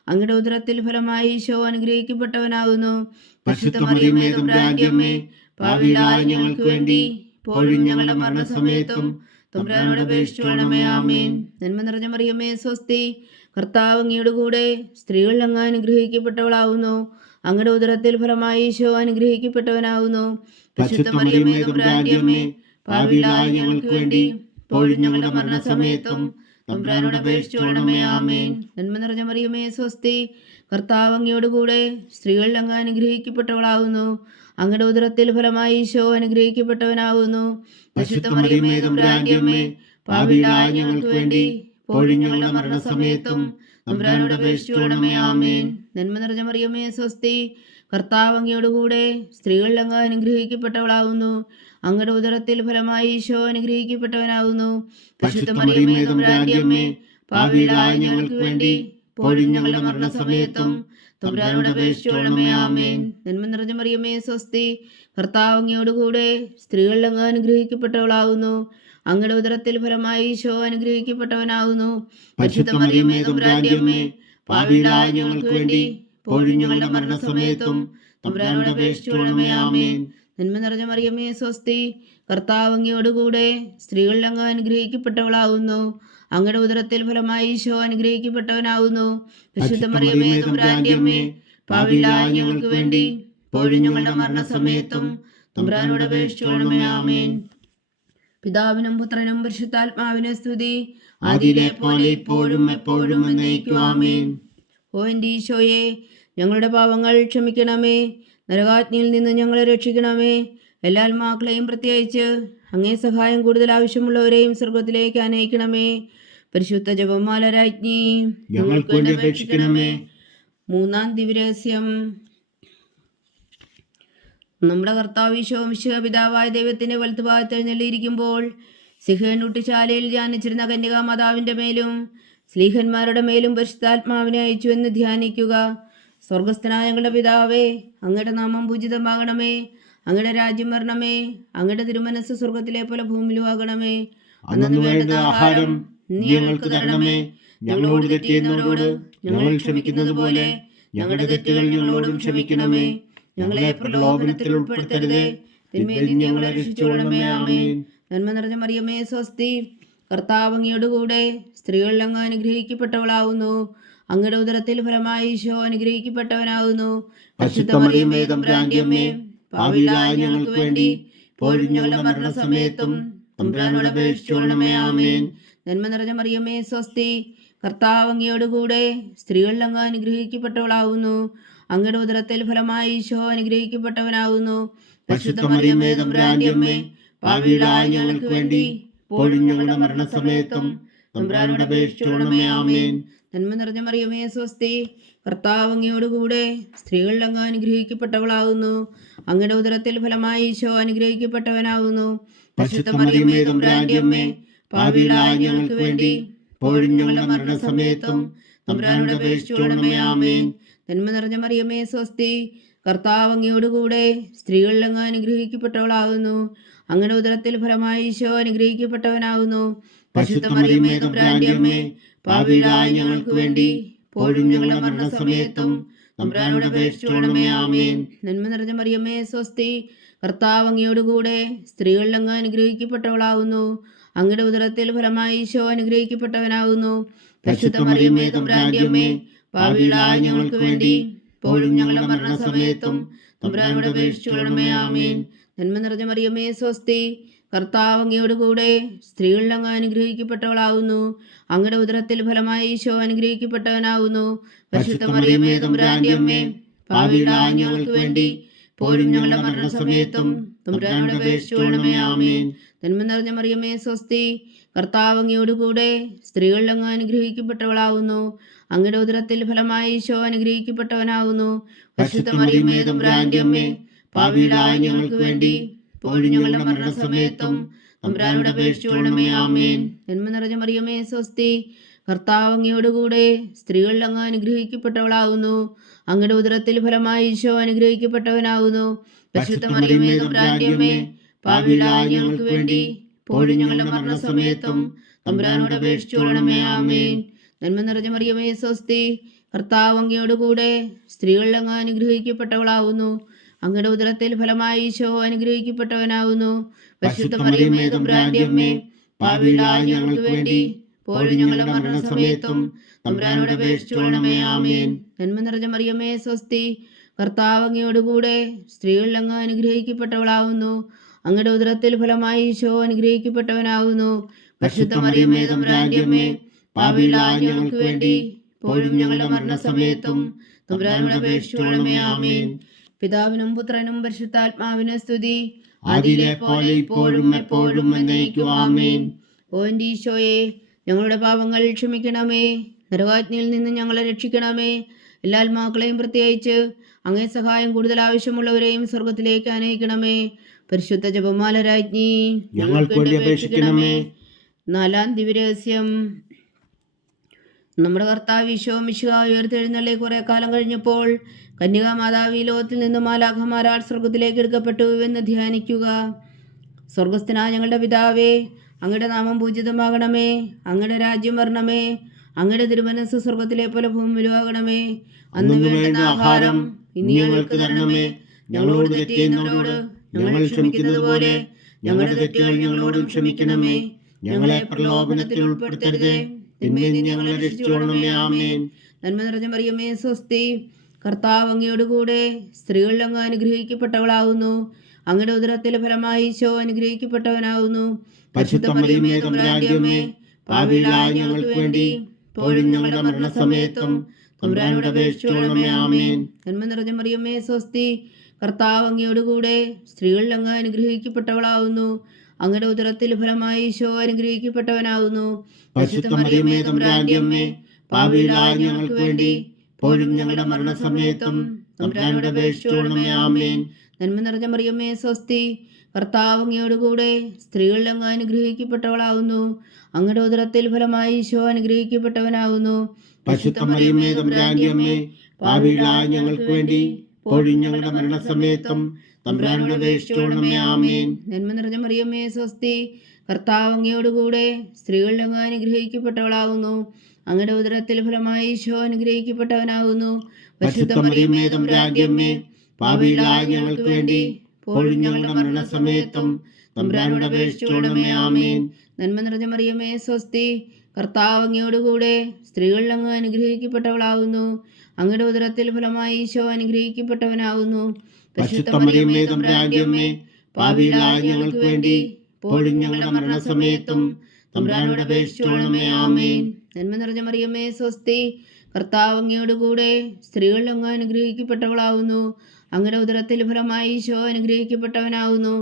അങ്ങയുടെ ഉദരത്തിൽ ഫലമായി ഈശോ അനുഗ്രഹിക്കപ്പെട്ടവനാകുന്നു. പരിശുദ്ധ മറിയമേ തമ്പുരാന്റെ അമ്മേ, പാപികളായ ഞങ്ങൾക്ക് വേണ്ടി ഇപ്പോഴും ഞങ്ങളുടെ മരണസമയത്തും തമ്പുരാനോട് അപേക്ഷിച്ചുകൊള്ളണമേ. ആമേൻ. നന്മ നിറഞ്ഞ മറിയമേ സ്വസ്തി, കർത്താവ് അങ്ങയോടുകൂടെ സ്ത്രീകളിൽ അങ്ങ് അനുഗ്രഹിക്കപ്പെട്ടവളാകുന്നു. അങ്ങയുടെ ഉദരത്തിൽ ഫലമായി ഈശോ അനുഗ്രഹിക്കപ്പെട്ടവനാകുന്നു. പരിശുദ്ധ മറിയമേ തമ്പുരാന്റെ അമ്മേ, പാപികളായ ഞങ്ങൾക്ക് വേണ്ടി ഇപ്പോഴും ഞങ്ങളുടെ മരണസമയത്തും തമ്പുരാനോട് അപേക്ഷിച്ചുകൊള്ളണമേ. ആമേൻ. നന്മ നിറഞ്ഞ മറിയമേ സ്വസ്തി, കർത്താവ് അങ്ങയോടുകൂടെ സ്ത്രീകളിൽ അങ്ങ് അനുഗ്രഹിക്കപ്പെട്ടവളാകുന്നു. അങ്ങയുടെ ഉദരത്തിൽ ഫലമായി ഈശോ അനുഗ്രഹിക്കപ്പെട്ടവനാകുന്നു. പരിശുദ്ധ മറിയമേ തമ്പുരാന്റെ അമ്മേ, പാപികളായ ഞങ്ങൾക്ക് വേണ്ടി ഇപ്പോഴും ഞങ്ങളുടെ മരണസമയത്തും തമ്പുരാനോട് അപേക്ഷിച്ചുകൊള്ളണമേ. ആമേൻ. നന്മ നിറഞ്ഞ മറിയമേ സ്വസ്തി, കർത്താവ് അങ്ങയോടുകൂടെ സ്ത്രീകളിൽ അങ്ങ് അനുഗ്രഹിക്കപ്പെട്ടവളാകുന്നു. അങ്ങയുടെ ഉദരത്തിൽ ഫലമായി ഈശോ അനുഗ്രഹിക്കപ്പെട്ടവനാകുന്നു. പരിശുദ്ധ മറിയമേ തമ്പുരാന്റെ അമ്മേ, പാപികളായ ഞങ്ങൾക്ക് വേണ്ടി ഇപ്പോഴും ഞങ്ങളുടെ മരണസമയത്തും തമ്പുരാനോട് അപേക്ഷിച്ചുകൊള്ളണമേ. ആമേൻ. നന്മ നിറഞ്ഞ മറിയമേ സ്വസ്തി, കർത്താവ് അങ്ങയോടുകൂടെ സ്ത്രീകളിൽ അങ്ങ് അനുഗ്രഹിക്കപ്പെട്ടവളാകുന്നു. അങ്ങയുടെ ഉദരത്തിൽ ഫലമായി ഈശോ അനുഗ്രഹിക്കപ്പെട്ടവനാകുന്നു. പരിശുദ്ധ മറിയമേ തമ്പുരാന്റെ അമ്മേ, പാപികളായ ഞങ്ങൾക്ക് വേണ്ടി ഇപ്പോഴും ഞങ്ങളുടെ മരണസമയത്തും തമ്പുരാനോട് അപേക്ഷിച്ചുകൊള്ളണമേ. ആമേൻ. നന്മ നിറഞ്ഞ മറിയമേ സ്വസ്തി, കർത്താവ് അങ്ങയോടുകൂടെ സ്ത്രീകളിൽ അങ്ങ് അനുഗ്രഹിക്കപ്പെട്ടവളാകുന്നു. അങ്ങയുടെ ഉദരത്തിൽ ഫലമായി ഈശോ അനുഗ്രഹിക്കപ്പെട്ടവനാകുന്നു. പരിശുദ്ധ മറിയമേ തമ്പുരാന്റെ അമ്മേ, പാപികളായ ഞങ്ങൾക്ക് വേണ്ടി ഇപ്പോഴും ഞങ്ങളുടെ മരണസമയത്തും തമ്പുരാനോട് അപേക്ഷിച്ചുകൊള്ളണമേ. ആമേൻ. പിതാവിനും പുത്രനും പരിശുദ്ധാത്മാവിനും സ്തുതി, ആദിയിലെ പോലെ ഇപ്പോഴും എപ്പോഴും എന്നേക്കും. ആമേൻ. ഓ എൻ്റെ ഈശോയെ, ഞങ്ങളുടെ പാപങ്ങൾ ക്ഷമിക്കണമേ. നരകാജ്ഞയിൽ നിന്ന് ഞങ്ങളെ രക്ഷിക്കണമേ. എല്ലാ ആത്മാക്കളെയും പ്രത്യേകിച്ച് അങ്ങേ സഹായം കൂടുതൽ ആവശ്യമുള്ളവരെയും സ്വർഗത്തിലേക്ക് അനയിക്കണമേ. പരിശുദ്ധ ജപമാല രാജ്ഞി, ഞങ്ങൾക്ക് വേണ്ടി അപേക്ഷിക്കണമേ. മൂന്നാം ദിവ്യരഹസ്യം. നമ്മുടെ കർത്താവ് ഈശോ മിശിഹാ പിതാവായ ദൈവത്തിന്റെ വലത്തുഭാഗത്ത് എഴുന്നള്ളിയിരിക്കുമ്പോൾ സിഹേനൂട്ടിശാലയിൽ ധ്യാനിച്ചിരുന്ന കന്യകാ മാതാവിന്റെ മേലും സ്ലീഹന്മാരുടെ മേലും പരിശുദ്ധാത്മാവിനെ അയച്ചു എന്ന് ധ്യാനിക്കുക. സ്വർഗസ്ഥനായ ഞങ്ങളുടെ പിതാവേ, അങ്ങയുടെ നാമം പൂജിതമാകണമേ. അങ്ങയുടെ രാജ്യം വരണമേ. അങ്ങയുടെ തിരുമനസ് സ്വർഗത്തിലെ പോലെ ഭൂമിയിലും ആകണമേ. അന്നു വേണ്ട ആഹാരം ഞങ്ങൾക്ക് തരണമേ. ഞങ്ങളോട് തെറ്റ് ചെയ്യുന്നവരോട് ഞങ്ങൾ ക്ഷമിക്കുന്നത് പോലെ ഞങ്ങളുടെ തെറ്റുകൾ ഞങ്ങളോടും ക്ഷമിക്കണമേ. ഞങ്ങളെ പ്രലോഭനത്തിൽ ഉൾപ്പെടുത്തരുതേ, തിന്മയിൽ നിന്ന് ഞങ്ങളെ രക്ഷിച്ചുകൊള്ളണമേ. ആമേൻ. നന്മ നിറഞ്ഞ മറിയമേ സ്വസ്തി, കർത്താവ് അങ്ങയോടുകൂടെ സ്ത്രീകളിൽ അങ്ങ് അനുഗ്രഹിക്കപ്പെട്ടവളാവുന്നു. അങ്ങയുടെ ഉദരത്തിൽ ഫലമായി ഈശോ അനുഗ്രഹിക്കപ്പെട്ടവനാകുന്നു. പരിശുദ്ധ മറിയമേ തമ്പുരാന്റെ അമ്മേ, പാപികളായ ഞങ്ങൾക്ക് വേണ്ടി ഇപ്പോഴും ഞങ്ങളുടെ മരണസമയത്തും തമ്പുരാനോട് അപേക്ഷിച്ചുകൊള്ളണമേ. ആമേൻ. നന്മ നിറഞ്ഞ മറിയമേ സ്വസ്തി, കർത്താവ് അങ്ങയോടുകൂടെ സ്ത്രീകളിൽ അങ്ങ് അനുഗ്രഹിക്കപ്പെട്ടവളാവുന്നു. അങ്ങയുടെ ഉദരത്തിൽ ഫലമായി ഈശോ അനുഗ്രഹിക്കപ്പെട്ടവനാകുന്നു. പരിശുദ്ധ മറിയമേ തമ്പുരാന്റെ അമ്മേ, പാപികളായ ഞങ്ങൾക്ക് വേണ്ടി ഇപ്പോഴും ഞങ്ങളുടെ മരണസമയത്തും തമ്പുരാനോട് അപേക്ഷിച്ചുകൊള്ളണമേ. ആമേൻ. നന്മ നിറഞ്ഞ മറിയമേ സ്വസ്തി, കർത്താവ് അങ്ങയോടുകൂടെ സ്ത്രീകളിൽ അങ്ങ് അനുഗ്രഹിക്കപ്പെട്ടവളാകുന്നു. അങ്ങയുടെ ഉദരത്തിൽ ഫലമായി ഈശോ അനുഗ്രഹിക്കപ്പെട്ടവനാകുന്നു. പരിശുദ്ധ മറിയമേ തമ്പുരാന്റെ അമ്മേ, പാപികളായ ഞങ്ങൾക്ക് വേണ്ടി ഇപ്പോഴും ഞങ്ങളുടെ മരണസമയത്തും തമ്പുരാനോട് അപേക്ഷിച്ചുകൊള്ളണമേ. ആമേൻ. നന്മ നിറഞ്ഞ മറിയമേ സ്വസ്തി, കർത്താവ് അങ്ങയോടുകൂടെ സ്ത്രീകളിൽ അങ്ങ് അനുഗ്രഹിക്കപ്പെട്ടവളാകുന്നു. അങ്ങയുടെ ഉദരത്തിൽ ഫലമായി ഈശോ അനുഗ്രഹിക്കപ്പെട്ടവനാകുന്നു. പരിശുദ്ധ മറിയമേ തമ്പുരാന്റെ അമ്മേ, പാപികളായ ഞങ്ങൾക്ക് വേണ്ടി ഇപ്പോഴും ഞങ്ങളുടെ മരണസമയത്തും തമ്പുരാനോട് അപേക്ഷിച്ചുകൊള്ളണമേ. ആമേൻ. നന്മ നിറഞ്ഞ മറിയമേ സ്വസ്തി, കർത്താവ് അങ്ങയോടുകൂടെ സ്ത്രീകളിൽ അങ്ങ് അനുഗ്രഹിക്കപ്പെട്ടവളാകുന്നു. അങ്ങയുടെ ഉദരത്തിൽ ഫലമായി ഈശോ അനുഗ്രഹിക്കപ്പെട്ടവനാകുന്നു. പരിശുദ്ധ മറിയമേ തമ്പുരാന്റെ അമ്മേ, പാപികളായ ഞങ്ങൾക്ക് വേണ്ടി ഇപ്പോഴും ഞങ്ങളുടെ മരണസമയത്തും തമ്പുരാനോട് അപേക്ഷിച്ചുകൊള്ളണമേ. ആമേൻ. നന്മ നിറഞ്ഞ മറിയമേ സ്വസ്തി, കർത്താവ് അങ്ങയോടുകൂടെ സ്ത്രീകളിൽ അങ്ങ് അനുഗ്രഹിക്കപ്പെട്ടവളാകുന്നു. അങ്ങയുടെ ഉദരത്തിൽ ഫലമായി ഈശോ അനുഗ്രഹിക്കപ്പെട്ടവനാകുന്നു. പരിശുദ്ധ മറിയമേ തമ്പുരാന്റെ അമ്മേ, പാപികളായ ഞങ്ങൾക്ക് വേണ്ടി ഇപ്പോഴും ഞങ്ങളുടെ മരണസമയത്തും തമ്പുരാനോട് അപേക്ഷിച്ചുകൊള്ളണമേ. ആമേൻ. നന്മ നിറഞ്ഞ മറിയമേ സ്വസ്തി, കർത്താവ് അങ്ങയോടുകൂടെ സ്ത്രീകളിൽ അങ്ങ് അനുഗ്രഹിക്കപ്പെട്ടവളാകുന്നു. അങ്ങയുടെ ഉദരത്തിൽ ഫലമായി ഈശോ അനുഗ്രഹിക്കപ്പെട്ടവനാകുന്നു. പരിശുദ്ധ മറിയമേ തമ്പുരാന്റെ അമ്മേ, പാപികളായ ഞങ്ങൾക്ക് വേണ്ടി ഇപ്പോഴും ഞങ്ങളുടെ മരണസമയത്തും തമ്പുരാനോട് അപേക്ഷിച്ചുകൊള്ളണമേ. ആമേൻ. നന്മ നിറഞ്ഞ മറിയമേ സ്വസ്തി, കർത്താവ് അങ്ങയോടുകൂടെ സ്ത്രീകളിൽ അങ്ങ് അനുഗ്രഹിക്കപ്പെട്ടവളാകുന്നു. അങ്ങയുടെ ഉദരത്തിൽ ഫലമായി ഈശോ അനുഗ്രഹിക്കപ്പെട്ടവനാകുന്നു. പരിശുദ്ധ മറിയമേ തമ്പുരാന്റെ അമ്മേ, പാപികളായ ഞങ്ങൾക്ക് വേണ്ടി ഇപ്പോഴും ഞങ്ങളുടെ മരണസമയത്തും തമ്പുരാനോട് അപേക്ഷിച്ചുകൊള്ളണമേ. ആമേൻ. നന്മ നിറഞ്ഞ മറിയമേ സ്വസ്തി, കർത്താവ് അങ്ങയോടുകൂടെ സ്ത്രീകളിൽ അങ്ങ് അനുഗ്രഹിക്കപ്പെട്ടവളാകുന്നു. അങ്ങയുടെ ഉദരത്തിൽ ഫലമായി ഈശോ അനുഗ്രഹിക്കപ്പെട്ടവനാകുന്നു. പരിശുദ്ധ മറിയമേ തമ്പുരാന്റെ അമ്മേ, പാപികളായ ഞങ്ങൾക്ക് വേണ്ടി ഇപ്പോഴും ഞങ്ങളുടെ മരണസമയത്തും തമ്പുരാനോട് അപേക്ഷിച്ചുകൊള്ളണമേ. ആമേൻ. നന്മ നിറഞ്ഞ മറിയമേ സ്വസ്തി, കർത്താവ് അങ്ങയോടുകൂടെ സ്ത്രീകളിൽ അങ്ങ് അനുഗ്രഹിക്കപ്പെട്ടവളാകുന്നു. അങ്ങയുടെ ഉദരത്തിൽ ഫലമായി ഈശോ അനുഗ്രഹിക്കപ്പെട്ടവനാകുന്നു. പരിശുദ്ധ മറിയമേ തമ്പുരാന്റെ അമ്മേ, പാപികളായ ഞങ്ങൾക്ക് വേണ്ടി ഇപ്പോഴും ഞങ്ങളുടെ മരണസമയത്തും തമ്പുരാനോട് അപേക്ഷിച്ചുകൊള്ളണമേ. ആമേൻ. പിതാവിനും പുത്രനും പരിശുദ്ധാത്മാവിനും സ്തുതി, ആദിയിലെ പോലെ ഇപ്പോഴും എപ്പോഴും എന്നേക്കും. ആമേൻ. ഓ എൻ്റെ ഈശോയെ, ഞങ്ങളുടെ പാപങ്ങൾ ക്ഷമിക്കണമേ. നരകാജ്ഞയിൽ നിന്ന് ഞങ്ങളെ രക്ഷിക്കണമേ. എല്ലാ ആത്മാക്കളെയും പ്രത്യേകിച്ച് അങ്ങേ സഹായം കൂടുതൽ ആവശ്യമുള്ളവരെയും സ്വർഗത്തിലേക്ക് അനയിക്കണമേ. പരിശുദ്ധ ജപമാല രാജ്ഞി, ഞങ്ങൾക്ക് വേണ്ടി അപേക്ഷിക്കണമേ. 4-ാം ദിവ്യരഹസ്യം. നമ്മുടെ കർത്താവ് ഈശോ മിശിഹാ ഉയർത്തെഴുന്നള്ളി കുറെ കാലം കഴിഞ്ഞപ്പോൾ കന്യകാമാതാവ് ഈ ലോകത്തിൽ നിന്ന് മാലാഖമാരാൽ സ്വർഗത്തിലേക്ക് എടുക്കപ്പെട്ടു എന്ന് ധ്യാനിക്കുക. സ്വർഗസ്ഥനായ ഞങ്ങളുടെ പിതാവേ, അങ്ങയുടെ നാമം പൂജിതമാകണമേ. അങ്ങയുടെ രാജ്യം വരണമേ. അങ്ങയുടെ തിരുമനസ്സ് സ്വർഗത്തിലെ പോലെ ഭൂമിയിലും ആകണമേ. അന്ന് വേണ്ടുന്ന ആഹാരം ഇന്ന് ഞങ്ങൾക്ക് തരണമേ. ഞങ്ങളോട് തെറ്റ് ചെയ്യുന്നവരോട് ഞങ്ങൾ ക്ഷമിക്കുന്നത് പോലെ ഞങ്ങളുടെ തെറ്റുകൾ ഞങ്ങളോടും ക്ഷമിക്കണമേ. ഞങ്ങളെ പ്രലോഭനത്തിൽ ഉൾപ്പെടുത്തരുതേ, തിന്മയിൽ നിന്ന് ഞങ്ങളെ രക്ഷിച്ചുകൊള്ളണമേ. ആമേൻ. നന്മ നിറഞ്ഞ മറിയമേ സ്വസ്തി, കർത്താവ് അങ്ങയോടുകൂടെ സ്ത്രീകളിൽ അങ്ങ് അനുഗ്രഹിക്കപ്പെട്ടവളാകുന്നു. അങ്ങയുടെ ഉദരത്തിലെ ഫലമായി ഈശോ അനുഗ്രഹിക്കപ്പെട്ടവനാകുന്നു. പരിശുദ്ധ മറിയമേ തമ്പുരാന്റെ അമ്മേ, പാപികളായ ഞങ്ങൾക്ക് വേണ്ടി ഇപ്പോഴും ഞങ്ങളുടെ മരണസമയത്തും തമ്പുരാനോട് അപേക്ഷിച്ചുകൊള്ളണമേ. ആമേൻ. നന്മ നിറഞ്ഞ മറിയമേ സ്വസ്തി, കർത്താവ് അങ്ങയോടുകൂടെ സ്ത്രീകളിൽ അങ്ങ് അനുഗ്രഹിക്കപ്പെട്ടവളാകുന്നു. അങ്ങയുടെ ഉദരത്തിൽ ഫലമായി ഈശോ അനുഗ്രഹിക്കപ്പെട്ടവനാകുന്നു. പരിശുദ്ധ മറിയമേ തമ്പുരാന്റെ അമ്മേ, പാപികളായ ഞങ്ങൾക്ക് വേണ്ടി ഇപ്പോഴും ഞങ്ങളുടെ മരണസമയത്തും തമ്പുരാനോട് അപേക്ഷിച്ചുകൊള്ളണമേ. ആമേൻ. നന്മ നിറഞ്ഞ മറിയമേ സ്വസ്തി, കർത്താവ് അങ്ങയോടുകൂടെ സ്ത്രീകളിൽ അങ്ങ് അനുഗ്രഹിക്കപ്പെട്ടവളാകുന്നു. അങ്ങയുടെ ഉദരത്തിൽ ഫലമായി ഈശോ അനുഗ്രഹിക്കപ്പെട്ടവനാകുന്നു. പരിശുദ്ധ മറിയമേ തമ്പുരാന്റെ അമ്മേ, പാപികളായ ഞങ്ങൾക്ക് വേണ്ടി ഇപ്പോഴും ഞങ്ങളുടെ മരണസമയത്തും തമ്പുരാനോട് അപേക്ഷിച്ചുകൊള്ളണമേ. ആമേൻ. നന്മ നിറഞ്ഞ മറിയമേ സ്വസ്തി, കർത്താവ് അങ്ങയോടുകൂടെ സ്ത്രീകളിൽ അങ്ങ് അനുഗ്രഹിക്കപ്പെട്ടവളാകുന്നു. അങ്ങയുടെ ഉദരത്തിൽ ഫലമായി ഈശോ അനുഗ്രഹിക്കപ്പെട്ടവനാകുന്നു. പരിശുദ്ധ മറിയമേ തമ്പുരാന്റെ അമ്മേ, പാപികളായ ഞങ്ങൾക്ക് വേണ്ടി ഇപ്പോഴും ഞങ്ങളുടെ മരണസമയത്തും തമ്പുരാനോട് അപേക്ഷിച്ചുകൊള്ളണമേ. ആമേൻ. നന്മ നിറഞ്ഞ മറിയമേ സ്വസ്തി, കർത്താവ് അങ്ങയോടുകൂടെ സ്ത്രീകളിൽ അങ്ങ് അനുഗ്രഹിക്കപ്പെട്ടവളാകുന്നു. അങ്ങയുടെ ഉദരത്തിൽ ഫലമായി ഈശോ അനുഗ്രഹിക്കപ്പെട്ടവനാകുന്നു. പരിശുദ്ധ മറിയമേ തമ്പുരാന്റെ അമ്മേ, പാപികളായ ഞങ്ങൾക്ക് വേണ്ടി ഇപ്പോഴും ഞങ്ങളുടെ മരണസമയത്തും തമ്പുരാനോട് അപേക്ഷിച്ചുകൊള്ളണമേ. ആമേൻ. നന്മ നിറഞ്ഞ മറിയമേ സ്വസ്തി, കർത്താവ് അങ്ങയോടുകൂടെ സ്ത്രീകളിൽ അങ്ങ് അനുഗ്രഹിക്കപ്പെട്ടവളാകുന്നു. അങ്ങയുടെ ഉദരത്തിൽ ഫലമായി ഈശോ അനുഗ്രഹിക്കപ്പെട്ടവനാകുന്നു.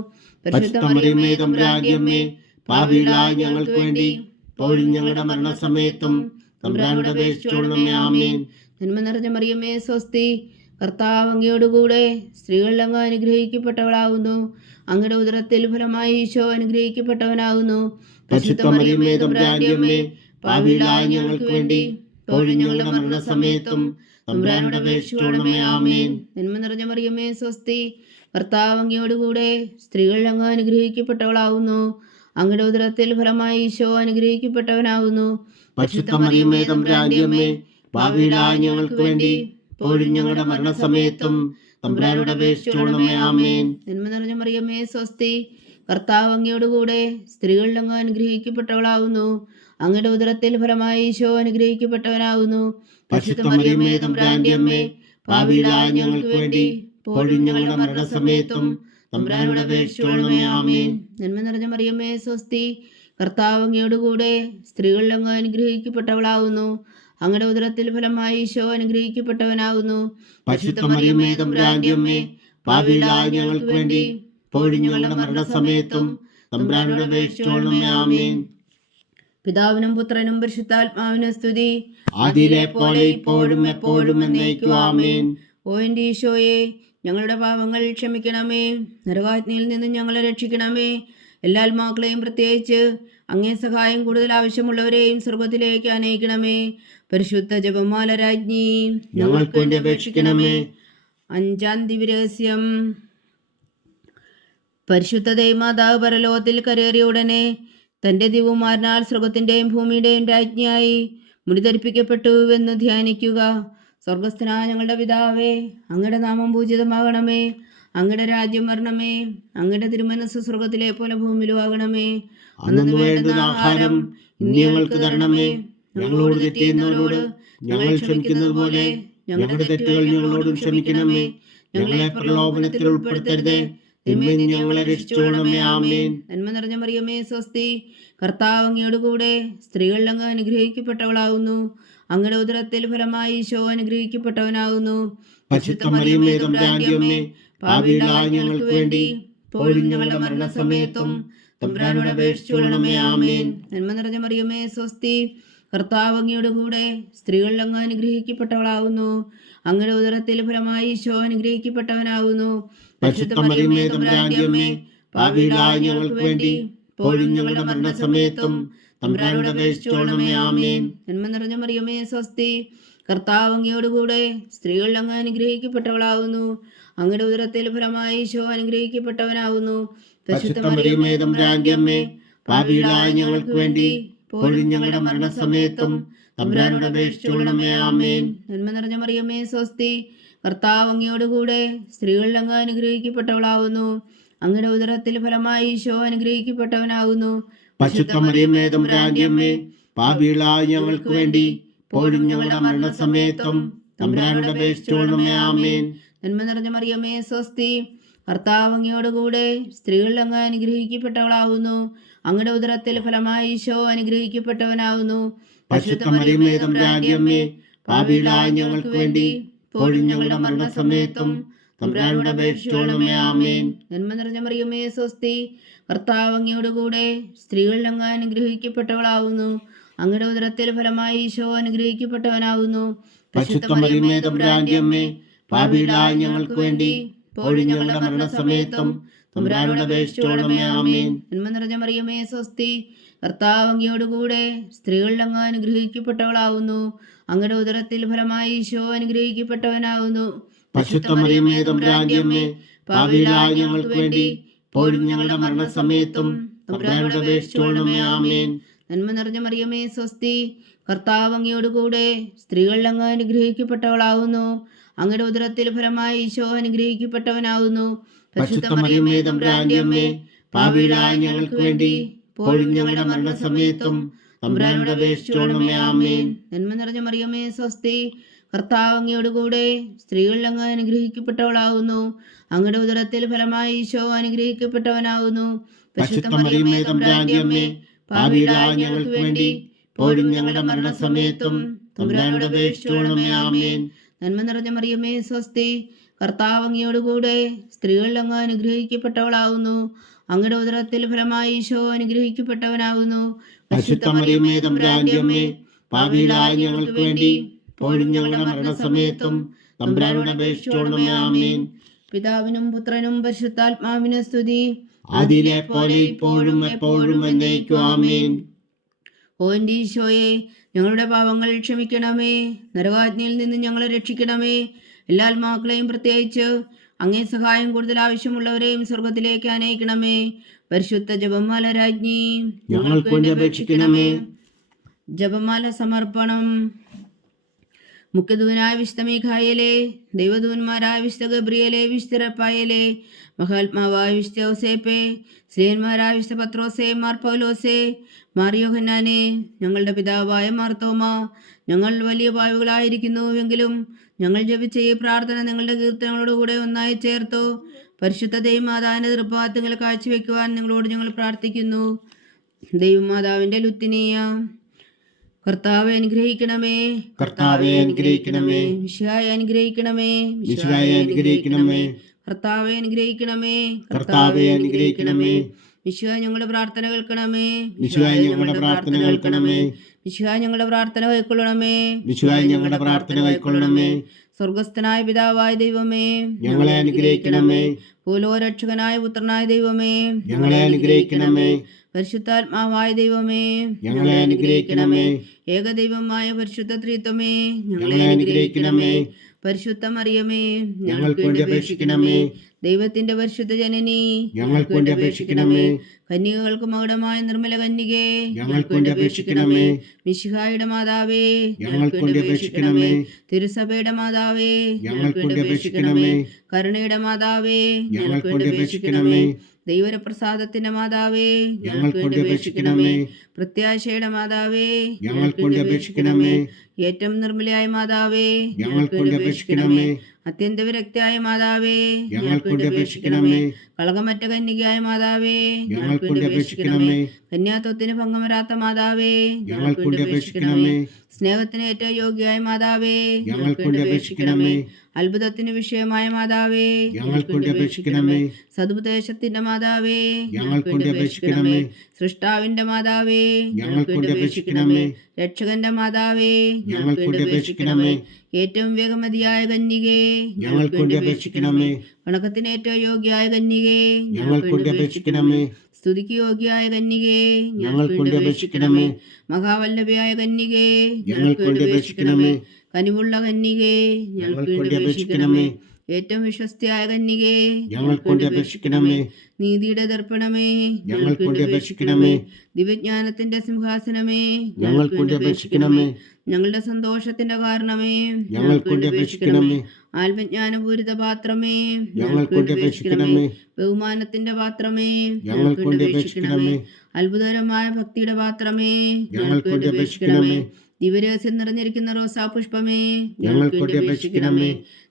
പരിശുദ്ധ മറിയമേ തമ്പുരാന്റെ അമ്മേ, പാപികളായ ഞങ്ങൾക്ക് വേണ്ടി ഇപ്പോഴും ഞങ്ങളുടെ മരണസമയത്തും തമ്പുരാനോട് അപേക്ഷിച്ചുകൊള്ളണമേ. ആമേൻ. നന്മ നിറഞ്ഞ മറിയമേ സ്വസ്തി, കർത്താവ് അങ്ങയോടുകൂടെ സ്ത്രീകളിൽ അങ്ങ് അനുഗ്രഹിക്കപ്പെട്ടവളാകുന്നു. അങ്ങയുടെ ഉദരത്തിൽ ഫലമായി ഈശോ അനുഗ്രഹിക്കപ്പെട്ടവനാകുന്നു. പരിശുദ്ധ മറിയമേ തമ്പുരാന്റെ അമ്മേ, പാപികളായ ഞങ്ങൾക്ക് വേണ്ടി ഇപ്പോഴും ഞങ്ങളുടെ മരണസമയത്തും തമ്പുരാനോട് അപേക്ഷിച്ചുകൊള്ളണമേ. ആമേൻ. നന്മ നിറഞ്ഞ മറിയമേ സ്വസ്തി, കർത്താവ് അങ്ങയോടുകൂടെ സ്ത്രീകളിൽ അങ്ങ് അനുഗ്രഹിക്കപ്പെട്ടവളാകുന്നു. അങ്ങയുടെ ഉദരത്തിൽ ഫലമായി ഈശോ അനുഗ്രഹിക്കപ്പെട്ടവനാകുന്നു. പരിശുദ്ധ മറിയമേ തമ്പുരാന്റെ അമ്മേ, പാപികളായ ഞങ്ങൾക്ക് വേണ്ടി ഇപ്പോഴും ഞങ്ങളുടെ മരണസമയത്തും തമ്പുരാനോട് അപേക്ഷിച്ചുകൊള്ളണമേ. ആമേൻ. നന്മ നിറഞ്ഞ മറിയമേ സ്വസ്തി, കർത്താവ് അങ്ങയോടുകൂടെ സ്ത്രീകളിൽ അങ്ങ് അനുഗ്രഹിക്കപ്പെട്ടവളാകുന്നു. അങ്ങയുടെ ഉദരത്തിൽ ഫലമായി ഈശോ അനുഗ്രഹിക്കപ്പെട്ടവനാകുന്നു. പരിശുദ്ധ മറിയമേ തമ്പുരാന്റെ അമ്മേ, പാപികളായ ഞങ്ങൾക്ക് വേണ്ടി ഇപ്പോഴും ഞങ്ങളുടെ മരണസമയത്തും തമ്പുരാനോട് അപേക്ഷിച്ചുകൊള്ളണമേ. ആമേൻ. നന്മ നിറഞ്ഞ മറിയമേ സ്വസ്തി, കർത്താവ് അങ്ങയോടുകൂടെ സ്ത്രീകളിൽ അങ്ങ് അനുഗ്രഹിക്കപ്പെട്ടവളാകുന്നു. അങ്ങയുടെ ഉദരത്തിൽ ഫലമായി ഈശോ അനുഗ്രഹിക്കപ്പെട്ടവനാകുന്നു. പരിശുദ്ധ മറിയമേ തമ്പുരാന്റെ അമ്മേ, പാപികളായ ഞങ്ങൾക്ക് വേണ്ടി ഇപ്പോഴും ഞങ്ങളുടെ മരണസമയത്തും തമ്പുരാനോട് അപേക്ഷിച്ചുകൊള്ളണമേ. ആമേൻ. പിതാവിനും പുത്രനും പരിശുദ്ധാത്മാവിനും സ്തുതി, ആദിയിലെ പോലെ ഇപ്പോഴും എപ്പോഴും എന്നേക്കും. ആമേൻ. ഓ എൻ്റെ ഈശോയെ, ഞങ്ങളുടെ പാപങ്ങൾ ക്ഷമിക്കണമേ. നരകാഗ്നിയിൽ നിന്ന് ഞങ്ങളെ രക്ഷിക്കണമേ. എല്ലാ ആത്മാക്കളെയും പ്രത്യേകിച്ച് അങ്ങേ സഹായം കൂടുതൽ ആവശ്യമുള്ളവരെയും സ്വർഗത്തിലേക്ക് അനയിക്കണമേ. പരിശുദ്ധ ജപമാല രാജ്ഞി, ഞങ്ങൾക്ക് വേണ്ടി അപേക്ഷിക്കണമേ. 5-ാം ദിവ്യരഹസ്യം. പരിശുദ്ധ ദൈവമാതാവ് പരലോകത്തിൽ കരേറിയ ഉടനെ തൻ്റെ ദിവ്യകുമാരനാൽ സ്വർഗത്തിൻ്റെയും ഭൂമിയുടെയും രാജ്ഞിയായി മുടിധരിപ്പിക്കപ്പെട്ടു എന്ന് ധ്യാനിക്കുക. സ്വർഗസ്ഥനായ ഞങ്ങളുടെ പിതാവേ, അങ്ങയുടെ നാമം പൂജിതമാകണമേ. അങ്ങയുടെ രാജ്യം വരണമേ. അങ്ങയുടെ തിരുമനസ്സ് സ്വർഗത്തിലെ പോലെ ഭൂമിയിലും ആകണമേ. അന്നു വേണ്ടുന്ന ആഹാരം ഇന്ന് ഞങ്ങൾക്ക് തരണമേ. ഞങ്ങളോട് തെറ്റ് ചെയ്യുന്നവരോട് ഞങ്ങൾ ക്ഷമിക്കുന്നത് പോലെ ഞങ്ങളുടെ തെറ്റുകൾ ഞങ്ങളോടും ക്ഷമിക്കണമേ. ഞങ്ങളെ പ്രലോഭനത്തിൽ ഉൾപ്പെടുത്തരുതേ, തിന്മയിൽ നിന്ന് ഞങ്ങളെ രക്ഷിച്ചുകൊള്ളണമേ. ആമേൻ. നന്മ നിറഞ്ഞ മറിയമേ സ്വസ്തി, കർത്താവ് അങ്ങയോടുകൂടെ സ്ത്രീകളിൽ അങ്ങ് അനുഗ്രഹിക്കപ്പെട്ടവളാകുന്നു. അങ്ങയുടെ ഉദരത്തിൽ ഫലമായി ഈശോ അനുഗ്രഹിക്കപ്പെട്ടവനാകുന്നു. പരിശുദ്ധ മറിയമേ തമ്പുരാന്റെ അമ്മേ, പാപികളായ ഞങ്ങൾക്ക് വേണ്ടി ഇപ്പോഴും ഞങ്ങളുടെ മരണസമയത്തും തമ്പുരാനോട് അപേക്ഷിച്ചുകൊള്ളണമേ. ആമേൻ. നന്മ നിറഞ്ഞ മറിയമേ സ്വസ്തി, കർത്താവ് അങ്ങയോടുകൂടെ സ്ത്രീകളിൽ അങ്ങ് അനുഗ്രഹിക്കപ്പെട്ടവളാകുന്നു. അങ്ങയുടെ ഉദരത്തിൽ ഫലമായി ഈശോ അനുഗ്രഹിക്കപ്പെട്ടവനാകുന്നു. പരിശുദ്ധ മറിയമേ തമ്പുരാന്റെ അമ്മേ, പാപികളായ ഞങ്ങൾക്ക് വേണ്ടി ഇപ്പോഴും ഞങ്ങളുടെ മരണസമയത്തും തമ്പുരാനോട് അപേക്ഷിച്ചുകൊള്ളണമേ. ആമേൻ. നന്മ നിറഞ്ഞ മറിയമേ സ്വസ്തി, കർത്താവ് അങ്ങയോടുകൂടെ സ്ത്രീകൾ അങ്ങ് അനുഗ്രഹിക്കപ്പെട്ടവളാകുന്നു. അങ്ങയുടെ ഉദരത്തിൽ ഫലമായി ഈശോ അനുഗ്രഹിക്കപ്പെട്ടവനാകുന്നു. പരിശുദ്ധ മറിയമേ തമ്പുരാന്റെ അമ്മേ, പാപികളായ ഞങ്ങൾക്ക് വേണ്ടി ഇപ്പോഴും ഞങ്ങളുടെ മരണസമയത്തും തമ്പുരാനോട് അപേക്ഷിച്ചുകൊള്ളണമേ. ആമേൻ. നന്മ നിറഞ്ഞ മറിയമേ സ്വസ്തി, കർത്താവ് അങ്ങയോടുകൂടെ സ്ത്രീകൾ അങ്ങ് അനുഗ്രഹിക്കപ്പെട്ടവളാകുന്നു. അങ്ങയുടെ ഉദരത്തിൽ ഫലമായി ഈശോ അനുഗ്രഹിക്കപ്പെട്ടവനാകുന്നു. പരിശുദ്ധ മറിയമേ തമ്പുരാന്റെ അമ്മേ, പാപികളായ ഞങ്ങൾക്ക് വേണ്ടി ഇപ്പോഴും ഞങ്ങളുടെ മരണസമയത്തും തമ്പുരാനോട് അപേക്ഷിച്ചുകൊള്ളണമേ. ആമേൻ. നന്മ നിറഞ്ഞ മറിയമേ സ്വസ്തി, കർത്താവ് അങ്ങയോടുകൂടെ സ്ത്രീകൾ അങ്ങ് അനുഗ്രഹിക്കപ്പെട്ടവളാകുന്നു. അങ്ങയുടെ ഉദരത്തിൽ ഫലമായി ഈശോ അനുഗ്രഹിക്കപ്പെട്ടവനാകുന്നു. പരിശുദ്ധ മറിയമേ തമ്പുരാന്റെ അമ്മേ, പാപികളായ ഞങ്ങൾക്ക് വേണ്ടി ഇപ്പോഴും ഞങ്ങളുടെ മരണസമയത്തും തമ്പുരാനോട് അപേക്ഷിച്ചുകൊള്ളണമേ. ആമേൻ. നന്മ നിറഞ്ഞ മറിയമേ സ്വസ്തി, കർത്താവ് അങ്ങയോടുകൂടെ സ്ത്രീകൾ അങ്ങ് അനുഗ്രഹിക്കപ്പെട്ടവളാകുന്നു. അങ്ങയുടെ ഉദരത്തിൽ ഫലമായി ഈശോ അനുഗ്രഹിക്കപ്പെട്ടവനാകുന്നു. പരിശുദ്ധ മറിയമേ തമ്പുരാന്റെ അമ്മേ, പാപികളായ ഞങ്ങൾക്ക് വേണ്ടി ഇപ്പോഴും ഞങ്ങളുടെ മരണസമയത്തും തമ്പുരാനോട് അപേക്ഷിച്ചുകൊള്ളണമേ. ആമേൻ. നന്മ നിറഞ്ഞ മറിയമേ സ്വസ്തി, കർത്താവ് അങ്ങയോടുകൂടെ സ്ത്രീകൾ അങ്ങ് അനുഗ്രഹിക്കപ്പെട്ടവളാകുന്നു. അങ്ങയുടെ ഉദരത്തിൽ ഫലമായി ഈശോ അനുഗ്രഹിക്കപ്പെട്ടവനാകുന്നു. പരിശുദ്ധ മറിയമേ തമ്പുരാന്റെ അമ്മേ, പാപികളായ ഞങ്ങൾക്ക് വേണ്ടി ഇപ്പോഴും ഞങ്ങളുടെ മരണസമയത്തും തമ്പുരാനോട് അപേക്ഷിച്ചുകൊള്ളണമേ. ആമേൻ. നന്മ നിറഞ്ഞ മറിയമേ സ്വസ്തി, കർത്താവ് അങ്ങയോടുകൂടെ സ്ത്രീകൾ അങ്ങ് അനുഗ്രഹിക്കപ്പെട്ടവളാകുന്നു. അങ്ങയുടെ ഉദരത്തിൽ ഫലമായി ഈശോ അനുഗ്രഹിക്കപ്പെട്ടവനാകുന്നു. പരിശുദ്ധ മറിയമേ തമ്പുരാന്റെ അമ്മേ, പാപികളായ ഞങ്ങൾക്ക് വേണ്ടി ഇപ്പോഴും ഞങ്ങളുടെ മരണസമയത്തും തമ്പുരാനോട് അപേക്ഷിച്ചുകൊള്ളണമേ. ആമേൻ. നന്മ നിറഞ്ഞ മറിയമേ സ്വസ്തി, കർത്താവ് അങ്ങയോടുകൂടെ സ്ത്രീകൾ അങ്ങ് അനുഗ്രഹിക്കപ്പെട്ടവളാകുന്നു. അങ്ങയുടെ ഉദരത്തിൽ ഫലമായി ഈശോ അനുഗ്രഹിക്കപ്പെട്ടവനാകുന്നു. പരിശുദ്ധ മറിയമേ തമ്പുരാന്റെ അമ്മേ, പാപികളായ ഞങ്ങൾക്ക് വേണ്ടി ഇപ്പോഴും ഞങ്ങളുടെ മരണസമയത്തും തമ്പുരാനോട് അപേക്ഷിച്ചുകൊള്ളണമേ. ആമേൻ. നന്മ നിറഞ്ഞ മറിയമേ സ്വസ്തി, കർത്താവ് അങ്ങയോടുകൂടെ സ്ത്രീകൾ അങ്ങ് അനുഗ്രഹിക്കപ്പെട്ടവളാകുന്നു. അങ്ങയുടെ ഉദരത്തിൽ ഫലമായി ഈശോ അനുഗ്രഹിക്കപ്പെട്ടവനാകുന്നു. പരിശുദ്ധ മറിയമേ തമ്പുരാന്റെ അമ്മേ, പാപികളായ ഞങ്ങൾക്ക് വേണ്ടി ഇപ്പോഴും ഞങ്ങളുടെ മരണസമയത്തും തമ്പുരാനോട് അപേക്ഷിച്ചുകൊള്ളണമേ. ആമേൻ. പിതാവിനും പുത്രനും പരിശുദ്ധാത്മാവിനും സ്തുതി, ആദിയിലെ പോലെ ഇപ്പോഴും എപ്പോഴും എന്നേക്കും. ആമേൻ. ഓ എൻ്റെ ഈശോയെ, ഞങ്ങളുടെ പാപങ്ങൾ ക്ഷമിക്കണമേ. നരകാജ്ഞയിൽ നിന്ന് ഞങ്ങളെ രക്ഷിക്കണമേ. എല്ലാ ആത്മാക്കളെയും പ്രത്യേകിച്ച് അങ്ങേ സഹായം കൂടുതൽ ആവശ്യമുള്ളവരെയും സ്വർഗത്തിലേക്ക് അനയിക്കണമേ. പരിശുദ്ധ ജപമാല രാജ്ഞി, ഞങ്ങൾക്ക് വേണ്ടി അപേക്ഷിക്കണമേ. ജപമാല സമർപ്പണം. മുഖ്യദൂതനായ വിശുദ്ധ മീഖായേലേ, ദൈവദൂതന്മാരായ വിശുദ്ധ ഗബ്രിയേലേ, വിശുദ്ധ റഫായേലേ, മഹാത്മാവായ വിശുദ്ധ ഔസേപ്പേ, സ്ലീഹന്മാരായ വിശുദ്ധ പത്രോസേ, മാർ പൗലോസേ, മാർ യോഹന്നാനേ, ഞങ്ങളുടെ പിതാവായ മാർത്തോമ, ഞങ്ങൾ വലിയ പാപികളായിരിക്കുന്നുവെങ്കിലും ഞങ്ങൾ ജപിച്ച ഈ പ്രാർത്ഥന നിങ്ങളുടെ കീർത്തനങ്ങളോടുകൂടെ ഒന്നായി ചേർത്തു പരിശുദ്ധ ദൈവമാതാവിന്റെ തൃപ്പാദങ്ങൾ കാഴ്ചവെക്കുവാൻ നിങ്ങളോട് ഞങ്ങൾ പ്രാർത്ഥിക്കുന്നു. ദൈവമാതാവിന്റെ ലുത്തിനിയ, കർത്താവെ അനുഗ്രഹിക്കണമേ. കർത്താവെ അനുഗ്രഹിക്കണമേ. മിശിഹായെ അനുഗ്രഹിക്കണമേ. മിശിഹായെ അനുഗ്രഹിക്കണമേ. കർത്താവെ അനുഗ്രഹിക്കണമേ. കർത്താവെ അനുഗ്രഹിക്കണമേ. മിശിഹാ ഞങ്ങളുടെ പ്രാർത്ഥന കേൾക്കണമേ. മിശിഹായെ ഞങ്ങളുടെ പ്രാർത്ഥന കേൾക്കണമേ. മിശിഹാ ഞങ്ങളുടെ പ്രാർത്ഥന കൈക്കൊള്ളണമേ. മിശിഹായെ ഞങ്ങളുടെ പ്രാർത്ഥന കൈക്കൊള്ളണമേ. സ്വർഗസ്ഥനായ പിതാവായ ദൈവമേ, ഞങ്ങളെ അനുഗ്രഹിക്കണമേ. ഭൂലോകരക്ഷകനായ പുത്രനായ ദൈവമേ, ഞങ്ങളെ അനുഗ്രഹിക്കണമേ. പരിശുദ്ധാത്മാവായ ദൈവമേ, ഞങ്ങളെ അനുഗ്രഹിക്കണമേ. ഏകദൈവമായ പരിശുദ്ധ ത്രിത്വമേ, ഞങ്ങളെ അനുഗ്രഹിക്കണമേ. പരിശുദ്ധ മറിയമേ, ഞങ്ങൾക്ക് വേണ്ടി അപേക്ഷിക്കണമേ. ദൈവത്തിന്റെ പരിശുദ്ധ ജനനി, ഞങ്ങൾക്ക് വേണ്ടി അപേക്ഷിക്കണമേ. കന്യകൾക്ക് മകുടമായ നിർമ്മല കന്യകേ, ഞങ്ങൾക്ക് വേണ്ടി അപേക്ഷിക്കണമേ. മിശിഹായുടെ മാതാവേ, ഞങ്ങൾക്ക് വേണ്ടി അപേക്ഷിക്കണമേ. തിരുസഭയുടെ മാതാവേ, ഞങ്ങൾക്ക് വേണ്ടി അപേക്ഷിക്കണമേ. കരുണയുടെ മാതാവേ, ഞങ്ങൾക്ക് വേണ്ടി അപേക്ഷിക്കണമേ. ദൈവപ്രസാദത്തിന്റെ മാതാവേ, ഞങ്ങൾക്ക് വേണ്ടി അപേക്ഷിക്കണമേ. പ്രത്യാശയുടെ മാതാവേ, ഞങ്ങൾക്ക് വേണ്ടി അപേക്ഷിക്കണമേ. ഏറ്റവും നിർമ്മലയായ മാതാവേ, ഞങ്ങൾക്ക് വേണ്ടി അപേക്ഷിക്കണമേ. അത്യന്ത വിരക്തിയായ മാതാവേ, ഞങ്ങൾക്ക് വേണ്ടി അപേക്ഷിക്കണമേ. കളകമറ്റ കന്യകയായ മാതാവേ, ഞങ്ങൾക്ക് വേണ്ടി അപേക്ഷിക്കണമേ. കന്യാത്വത്തിന് ഭംഗം വരാത്ത മാതാവേ, ഞങ്ങൾക്ക് വേണ്ടി അപേക്ഷിക്കണമേ. സ്നേഹത്തിന് ഏറ്റവും യോഗ്യയായ മാതാവേ, ഞങ്ങൾക്ക് വേണ്ടി അപേക്ഷിക്കണമേ. അത്ഭുതത്തിന് വിഷയമായ മാതാവേ, ഞങ്ങൾക്ക് വേണ്ടി അപേക്ഷിക്കണമേ. സതുപദേശത്തിന്റെ മാതാവേ, ഞങ്ങൾക്ക് വേണ്ടി അപേക്ഷിക്കണമേ. സൃഷ്ടാവിന്റെ മാതാവേ, ഞങ്ങൾക്ക് വേണ്ടി അപേക്ഷിക്കണമേ. രക്ഷകന്റെ മാതാവേ, ഞങ്ങൾക്ക് വേണ്ടി അപേക്ഷിക്കണമേ. ഏറ്റവും വേഗമതിയായ കന്യകേ, ഞങ്ങൾക്ക് വേണ്ടി അപേക്ഷിക്കണമേ. വണക്കത്തിന് ഏറ്റവും യോഗ്യയായ കന്യകേ, ഞങ്ങൾക്ക് വേണ്ടി അപേക്ഷിക്കണമേ. സ്തുതിക്ക് യോഗ്യയായ കന്യകേ, ഞങ്ങൾക്ക് വേണ്ടി അപേക്ഷിക്കണമേ. മഹാവല്ലഭയായ കന്യകേ, ഞങ്ങൾക്ക് വേണ്ടി അപേക്ഷിക്കണമേ. കനിവുള്ള കന്യകേ, ഞങ്ങൾക്ക് വേണ്ടി അപേക്ഷിക്കണമേ. ഏറ്റവും വിശ്വസ്തയായ കന്യകേ, ഞങ്ങൾക്ക് വേണ്ടി അപേക്ഷിക്കണമേ. നീതിയുടെ ദർപ്പണമേ, ഞങ്ങൾക്ക് വേണ്ടി അപേക്ഷിക്കണമേ. ദിവ്യജ്ഞാനത്തിന്റെ സിംഹാസനമേ, ഞങ്ങൾക്ക് വേണ്ടി അപേക്ഷിക്കണമേ. ഞങ്ങളുടെ സന്തോഷത്തിന്റെ കാരണമേ, ഞങ്ങൾക്ക് വേണ്ടി അപേക്ഷിക്കണമേ. ആത്മജ്ഞാനപൂരിത പാത്രമേ, ഞങ്ങൾക്ക് വേണ്ടി അപേക്ഷിക്കണമേ. ബഹുമാനത്തിന്റെ പാത്രമേ, ഞങ്ങൾക്ക് വേണ്ടി അപേക്ഷിക്കണമേ. അത്ഭുതകരമായ ഭക്തിയുടെ പാത്രമേ, ഞങ്ങൾക്ക് വേണ്ടി അപേക്ഷിക്കണമേ. ദിവരഹസ്യം നിറഞ്ഞിരിക്കുന്ന റോസാ പുഷ്പമേ, ഞങ്ങൾക്ക് വേണ്ടി അപേക്ഷിക്കണമേ.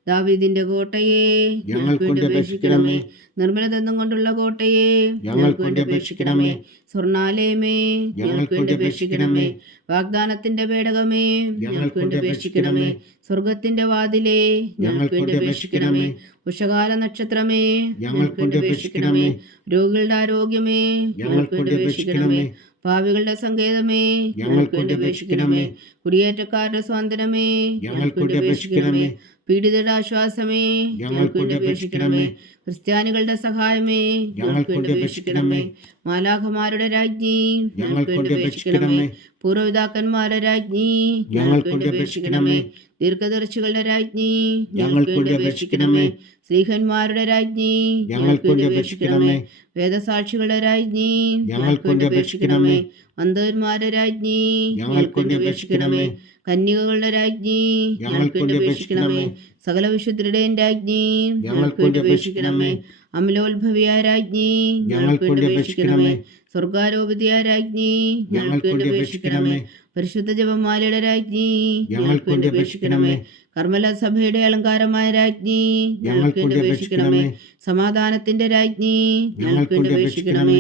ദാവീദിന്റെ കോട്ടയെ, ഞങ്ങൾക്ക് വേണ്ടി അപേക്ഷിക്കണമേ. നിർമ്മലദന്തം കൊണ്ടുള്ള കോട്ടയെ, ഞങ്ങൾക്ക് വേണ്ടി അപേക്ഷിക്കണമേ. സ്വർണാലയമേ, ഞങ്ങൾക്ക് വേണ്ടി അപേക്ഷിക്കണമേ. വാഗ്ദാനത്തിന്റെ പേടകമേ, ഞങ്ങൾക്ക് വേണ്ടി അപേക്ഷിക്കണമേ. സ്വർഗത്തിന്റെ വാതിലേ, ഞങ്ങൾക്ക് വേണ്ടി അപേക്ഷിക്കണമേ. ഉഷകാല നക്ഷത്രമേ, ഞങ്ങൾക്ക് വേണ്ടി അപേക്ഷിക്കണമേ. രോഗികളുടെ ആരോഗ്യമേ, ഞങ്ങൾക്ക് വേണ്ടി അപേക്ഷിക്കണമേ. പാപികളുടെ സങ്കേതമേ, ഞങ്ങൾക്ക് വേണ്ടി അപേക്ഷിക്കണമേ. കുടിയേറ്റക്കാരുടെ സ്വാതന്ത്ര്യമേ, ഞങ്ങൾക്ക് വേണ്ടി അപേക്ഷിക്കണമേ. പീഡിതരുടെ ആശ്വാസമേ, ഞങ്ങൾക്ക് വേണ്ടി അപേക്ഷിക്കണമേ. ക്രിസ്ത്യാനികളുടെ സഹായമേ, ഞങ്ങൾക്ക് വേണ്ടി അപേക്ഷിക്കണമേ. മാലാഖമാരുടെ രാജ്ഞി, ഞങ്ങൾക്ക് വേണ്ടി അപേക്ഷിക്കണമേ. പൂർവ്വപിതാക്കന്മാരുടെ രാജ്ഞി, ഞങ്ങൾക്ക് വേണ്ടി അപേക്ഷിക്കണമേ. ദീർഘദർശികളുടെ രാജ്ഞി, ഞങ്ങൾക്ക് വേണ്ടി അപേക്ഷിക്കണമേ. സ്ത്രീഹന്മാരുടെ രാജ്ഞി, ഞങ്ങൾക്ക് വേണ്ടി അപേക്ഷിക്കണമേ. വേദസാക്ഷികളുടെ രാജ്ഞി, ഞങ്ങൾക്ക് വേണ്ടി അപേക്ഷിക്കണമേ. അന്ധന്മാരുടെ രാജ്ഞി, ഞങ്ങൾക്ക് വേണ്ടി അപേക്ഷിക്കണമേ. കന്യകകളുടെ രാജ്ഞി, ഞങ്ങൾക്ക് വേണ്ടി അപേക്ഷിക്കണമേ. സകല വിശുദ്ധരുടെയും രാജ്ഞി, ഞങ്ങൾക്ക് വേണ്ടി അപേക്ഷിക്കണമേ. അമലോത്ഭവിയായ രാജ്ഞി, ഞങ്ങൾക്ക് വേണ്ടി അപേക്ഷിക്കണമേ. സ്വർഗാരോപതിയായ രാജ്ഞി, ഞങ്ങൾക്ക് വേണ്ടി അപേക്ഷിക്കണമേ. പരിശുദ്ധ ജപമാലയുടെ രാജ്ഞി, ഞങ്ങൾക്ക് വേണ്ടി അപേക്ഷിക്കണമേ. കർമ്മല സഭയുടെ അലങ്കാരമായ രാജ്ഞി, ഞങ്ങൾക്ക് വേണ്ടി അപേക്ഷിക്കണമേ. സമാധാനത്തിന്റെ രാജ്ഞി, ഞങ്ങൾക്ക് വേണ്ടി അപേക്ഷിക്കണമേ.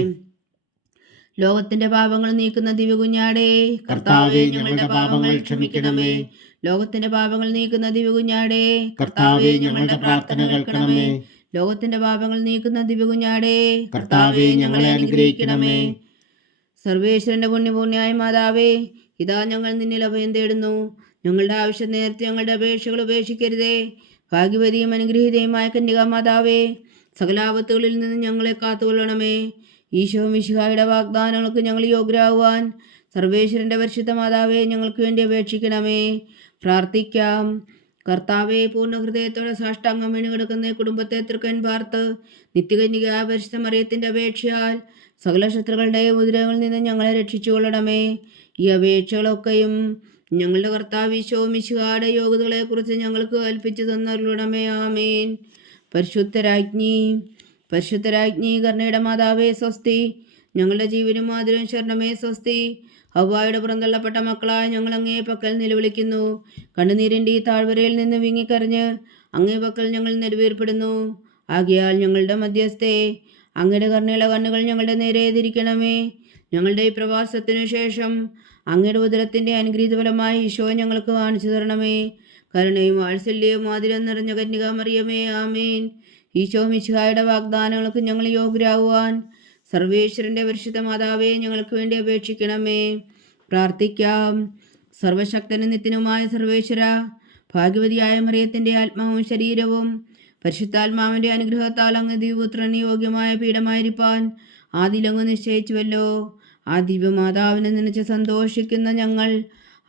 ലോകത്തിന്റെ പാപങ്ങൾ നീക്കുന്ന ദിവ്യകുഞ്ഞാടേ, കർത്താവേ, ഞങ്ങളുടെ പാപങ്ങൾ ക്ഷമിക്കണമേ. ലോകത്തിന്റെ പാപങ്ങൾ നീക്കുന്ന ദിവ്യകുഞ്ഞാടേ, കർത്താവേ, ഞങ്ങളുടെ പ്രാർത്ഥന കേൾക്കണമേ. ലോകത്തിന്റെ പാപങ്ങൾ നീക്കുന്ന ദിവ്യകുഞ്ഞാടേ, കർത്താവേ, ഞങ്ങളെ അനുഗ്രഹിക്കണമേ. സർവേശ്വരന്റെ പുണ്യപൂർണ്ണയായ മാതാവേ, ഇതാ ഞങ്ങൾ നിന്നിൽ അഭയം തേടുന്നു. ഞങ്ങളുടെ ആവശ്യം നേരത്തെ ഞങ്ങളുടെ അപേക്ഷകൾ ഉപേക്ഷിക്കരുതേ. ഭാഗ്യവതിയും അനുഗ്രഹീതയുമായ കന്യകാ മാതാവേ, സകലാപത്തുകളിൽ നിന്ന് ഞങ്ങളെ കാത്തുകൊള്ളണമേ. ഈശോ മിശിഹായുടെ വാഗ്ദാനങ്ങൾക്ക് ഞങ്ങൾ യോഗ്യരാകുവാൻ സർവേശ്വരന്റെ പരിശുദ്ധ മാതാവേ, ഞങ്ങൾക്ക് വേണ്ടി അപേക്ഷിക്കണമേ. പ്രാർത്ഥിക്കാം. കർത്താവെ, പൂർണ്ണ ഹൃദയത്തോടെ സാഷ്ടാംഗം വീണ് കിടക്കുന്ന കുടുംബത്തെ തൃക്കൻ പാർത്ത് നിത്യകന്യക പരിശുദ്ധ മറിയത്തിന്റെ അപേക്ഷയാൽ സകല ശത്രുക്കളുടെ ഉദരങ്ങളിൽ നിന്ന് ഞങ്ങളെ രക്ഷിച്ചു കൊള്ളണമേ. ഈ അപേക്ഷകളൊക്കെയും ഞങ്ങളുടെ കർത്താവ് ഈശോ മിശിഹായുടെ യോഗ്യതകളെ കുറിച്ച് ഞങ്ങൾക്ക് കൽപ്പിച്ചു തന്നരുളണമേ. ആമേൻ. പരിശുദ്ധരാജ്ഞി കർണയുടെ മാതാവേ സ്വസ്തി. ഞങ്ങളുടെ ജീവനും മാതിരും ശരണമേ സ്വസ്തി. ഹവ്വായുടെ പുറന്തള്ളപ്പെട്ട മക്കളായ ഞങ്ങൾ അങ്ങേ പക്കൽ നിലവിളിക്കുന്നു. കണ്ണുനീരിൻ്റെ ഈ താഴ്വരയിൽ നിന്ന് വിങ്ങിക്കരഞ്ഞ് അങ്ങേ പക്കൽ ഞങ്ങൾ നെടുവേർപ്പെടുന്നു. ആകയാൽ ഞങ്ങളുടെ മധ്യസ്ഥേ, അങ്ങയുടെ കരുണയുള്ള കണ്ണുകൾ ഞങ്ങളുടെ നേരെ തിരിക്കണമേ. ഞങ്ങളുടെ ഈ പ്രവാസത്തിനു ശേഷം അങ്ങയുടെ ഉദരത്തിൻ്റെ അനുഗ്രഹീത ഫലമായി ഈശോ ഞങ്ങൾക്ക് കാണിച്ചു തരണമേ. കരുണയും വാത്സല്യവും മാതിരം നിറഞ്ഞ കന്യകാ മറിയമേ, ആമേൻ. ഈശോ മിശിഹായുടെ വാഗ്ദാനങ്ങൾക്ക് ഞങ്ങൾ യോഗ്യരാകുവാൻ സർവേശ്വരന്റെ പരിശുദ്ധ മാതാവേ, ഞങ്ങൾക്ക് വേണ്ടി അപേക്ഷിക്കണമേ. പ്രാർത്ഥിക്കാം. സർവശക്തനും നിത്യനുമായ സർവേശ്വര, ഭാഗ്യവതിയായ മറിയത്തിൻ്റെ ആത്മാവും ശരീരവും പരിശുദ്ധാത്മാവിൻ്റെ അനുഗ്രഹത്താൽ അങ്ങ് ദിവ്യപുത്രന് യോഗ്യമായ പീഠമായിരിക്കാൻ ആദിലങ്ങ് നിശ്ചയിച്ചുവല്ലോ. ആ ദിവ്യമാതാവിനെ നനച്ച് സന്തോഷിക്കുന്ന ഞങ്ങൾ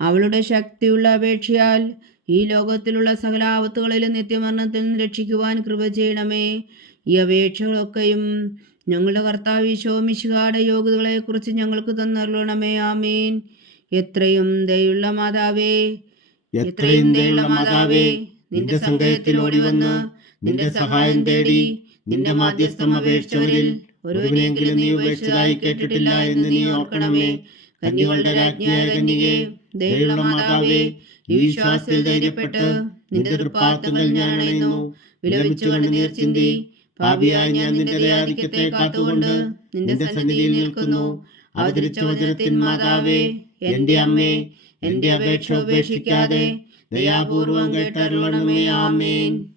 അവളുടെ ശക്തിയുള്ള അപേക്ഷയാൽ ഈ ലോകത്തിലുള്ള സകല ആപത്തുകളിലും നിത്യമരണത്തിൽ നിന്ന് രക്ഷിക്കുവാൻ കൃപ ചെയ്യണമേ. ഈ അപേക്ഷകളൊക്കെയും ഞങ്ങളുടെ കർത്താവ് ഈശോ മിശിഹായുടെ യോഗ്യതകളെക്കുറിച്ച് ഞങ്ങൾക്ക് തന്നരുളണമേ. ആമേൻ. എത്രയും ദയുള്ള മാതാവേ, നിന്റെ സങ്കേതത്തിൽ ഓടി വന്ന് നിന്റെ സഹായം തേടി നിന്റെ മാധ്യസ്ഥം അപേക്ഷിച്ചവരിൽ ഒരുവനെങ്കിലും നീ ഉപേക്ഷിച്ചതായി കേട്ടിട്ടില്ല എന്ന് നീ ഓർക്കണമേ. കന്യകളുടെ രാജ്ഞിയായ കന്യകേ, ദയുള്ള മാതാവേ, ഈ വിശ്വാസത്തിൽ ധൈര്യപ്പെട്ട് നിന്റെ തൃപ്പാദത്തിൽ ഞാൻ അണയുന്നു. വിലപിച്ചു കണ്ണുനീർ ചിന്തി പാപിയായ ഞാൻ നിന്റെ ദയാധിക്യത്തെ കാത്തുകൊണ്ട് നിന്റെ സന്നിധിയിൽ നിൽക്കുന്നു. അവതരിച്ച വചനത്തിൻ മാതാവേ, എന്റെ അമ്മേ, എന്റെ അപേക്ഷ ഉപേക്ഷിക്കാതെ ദയാപൂർവം കേട്ടരുളണമേ. ആമേൻ.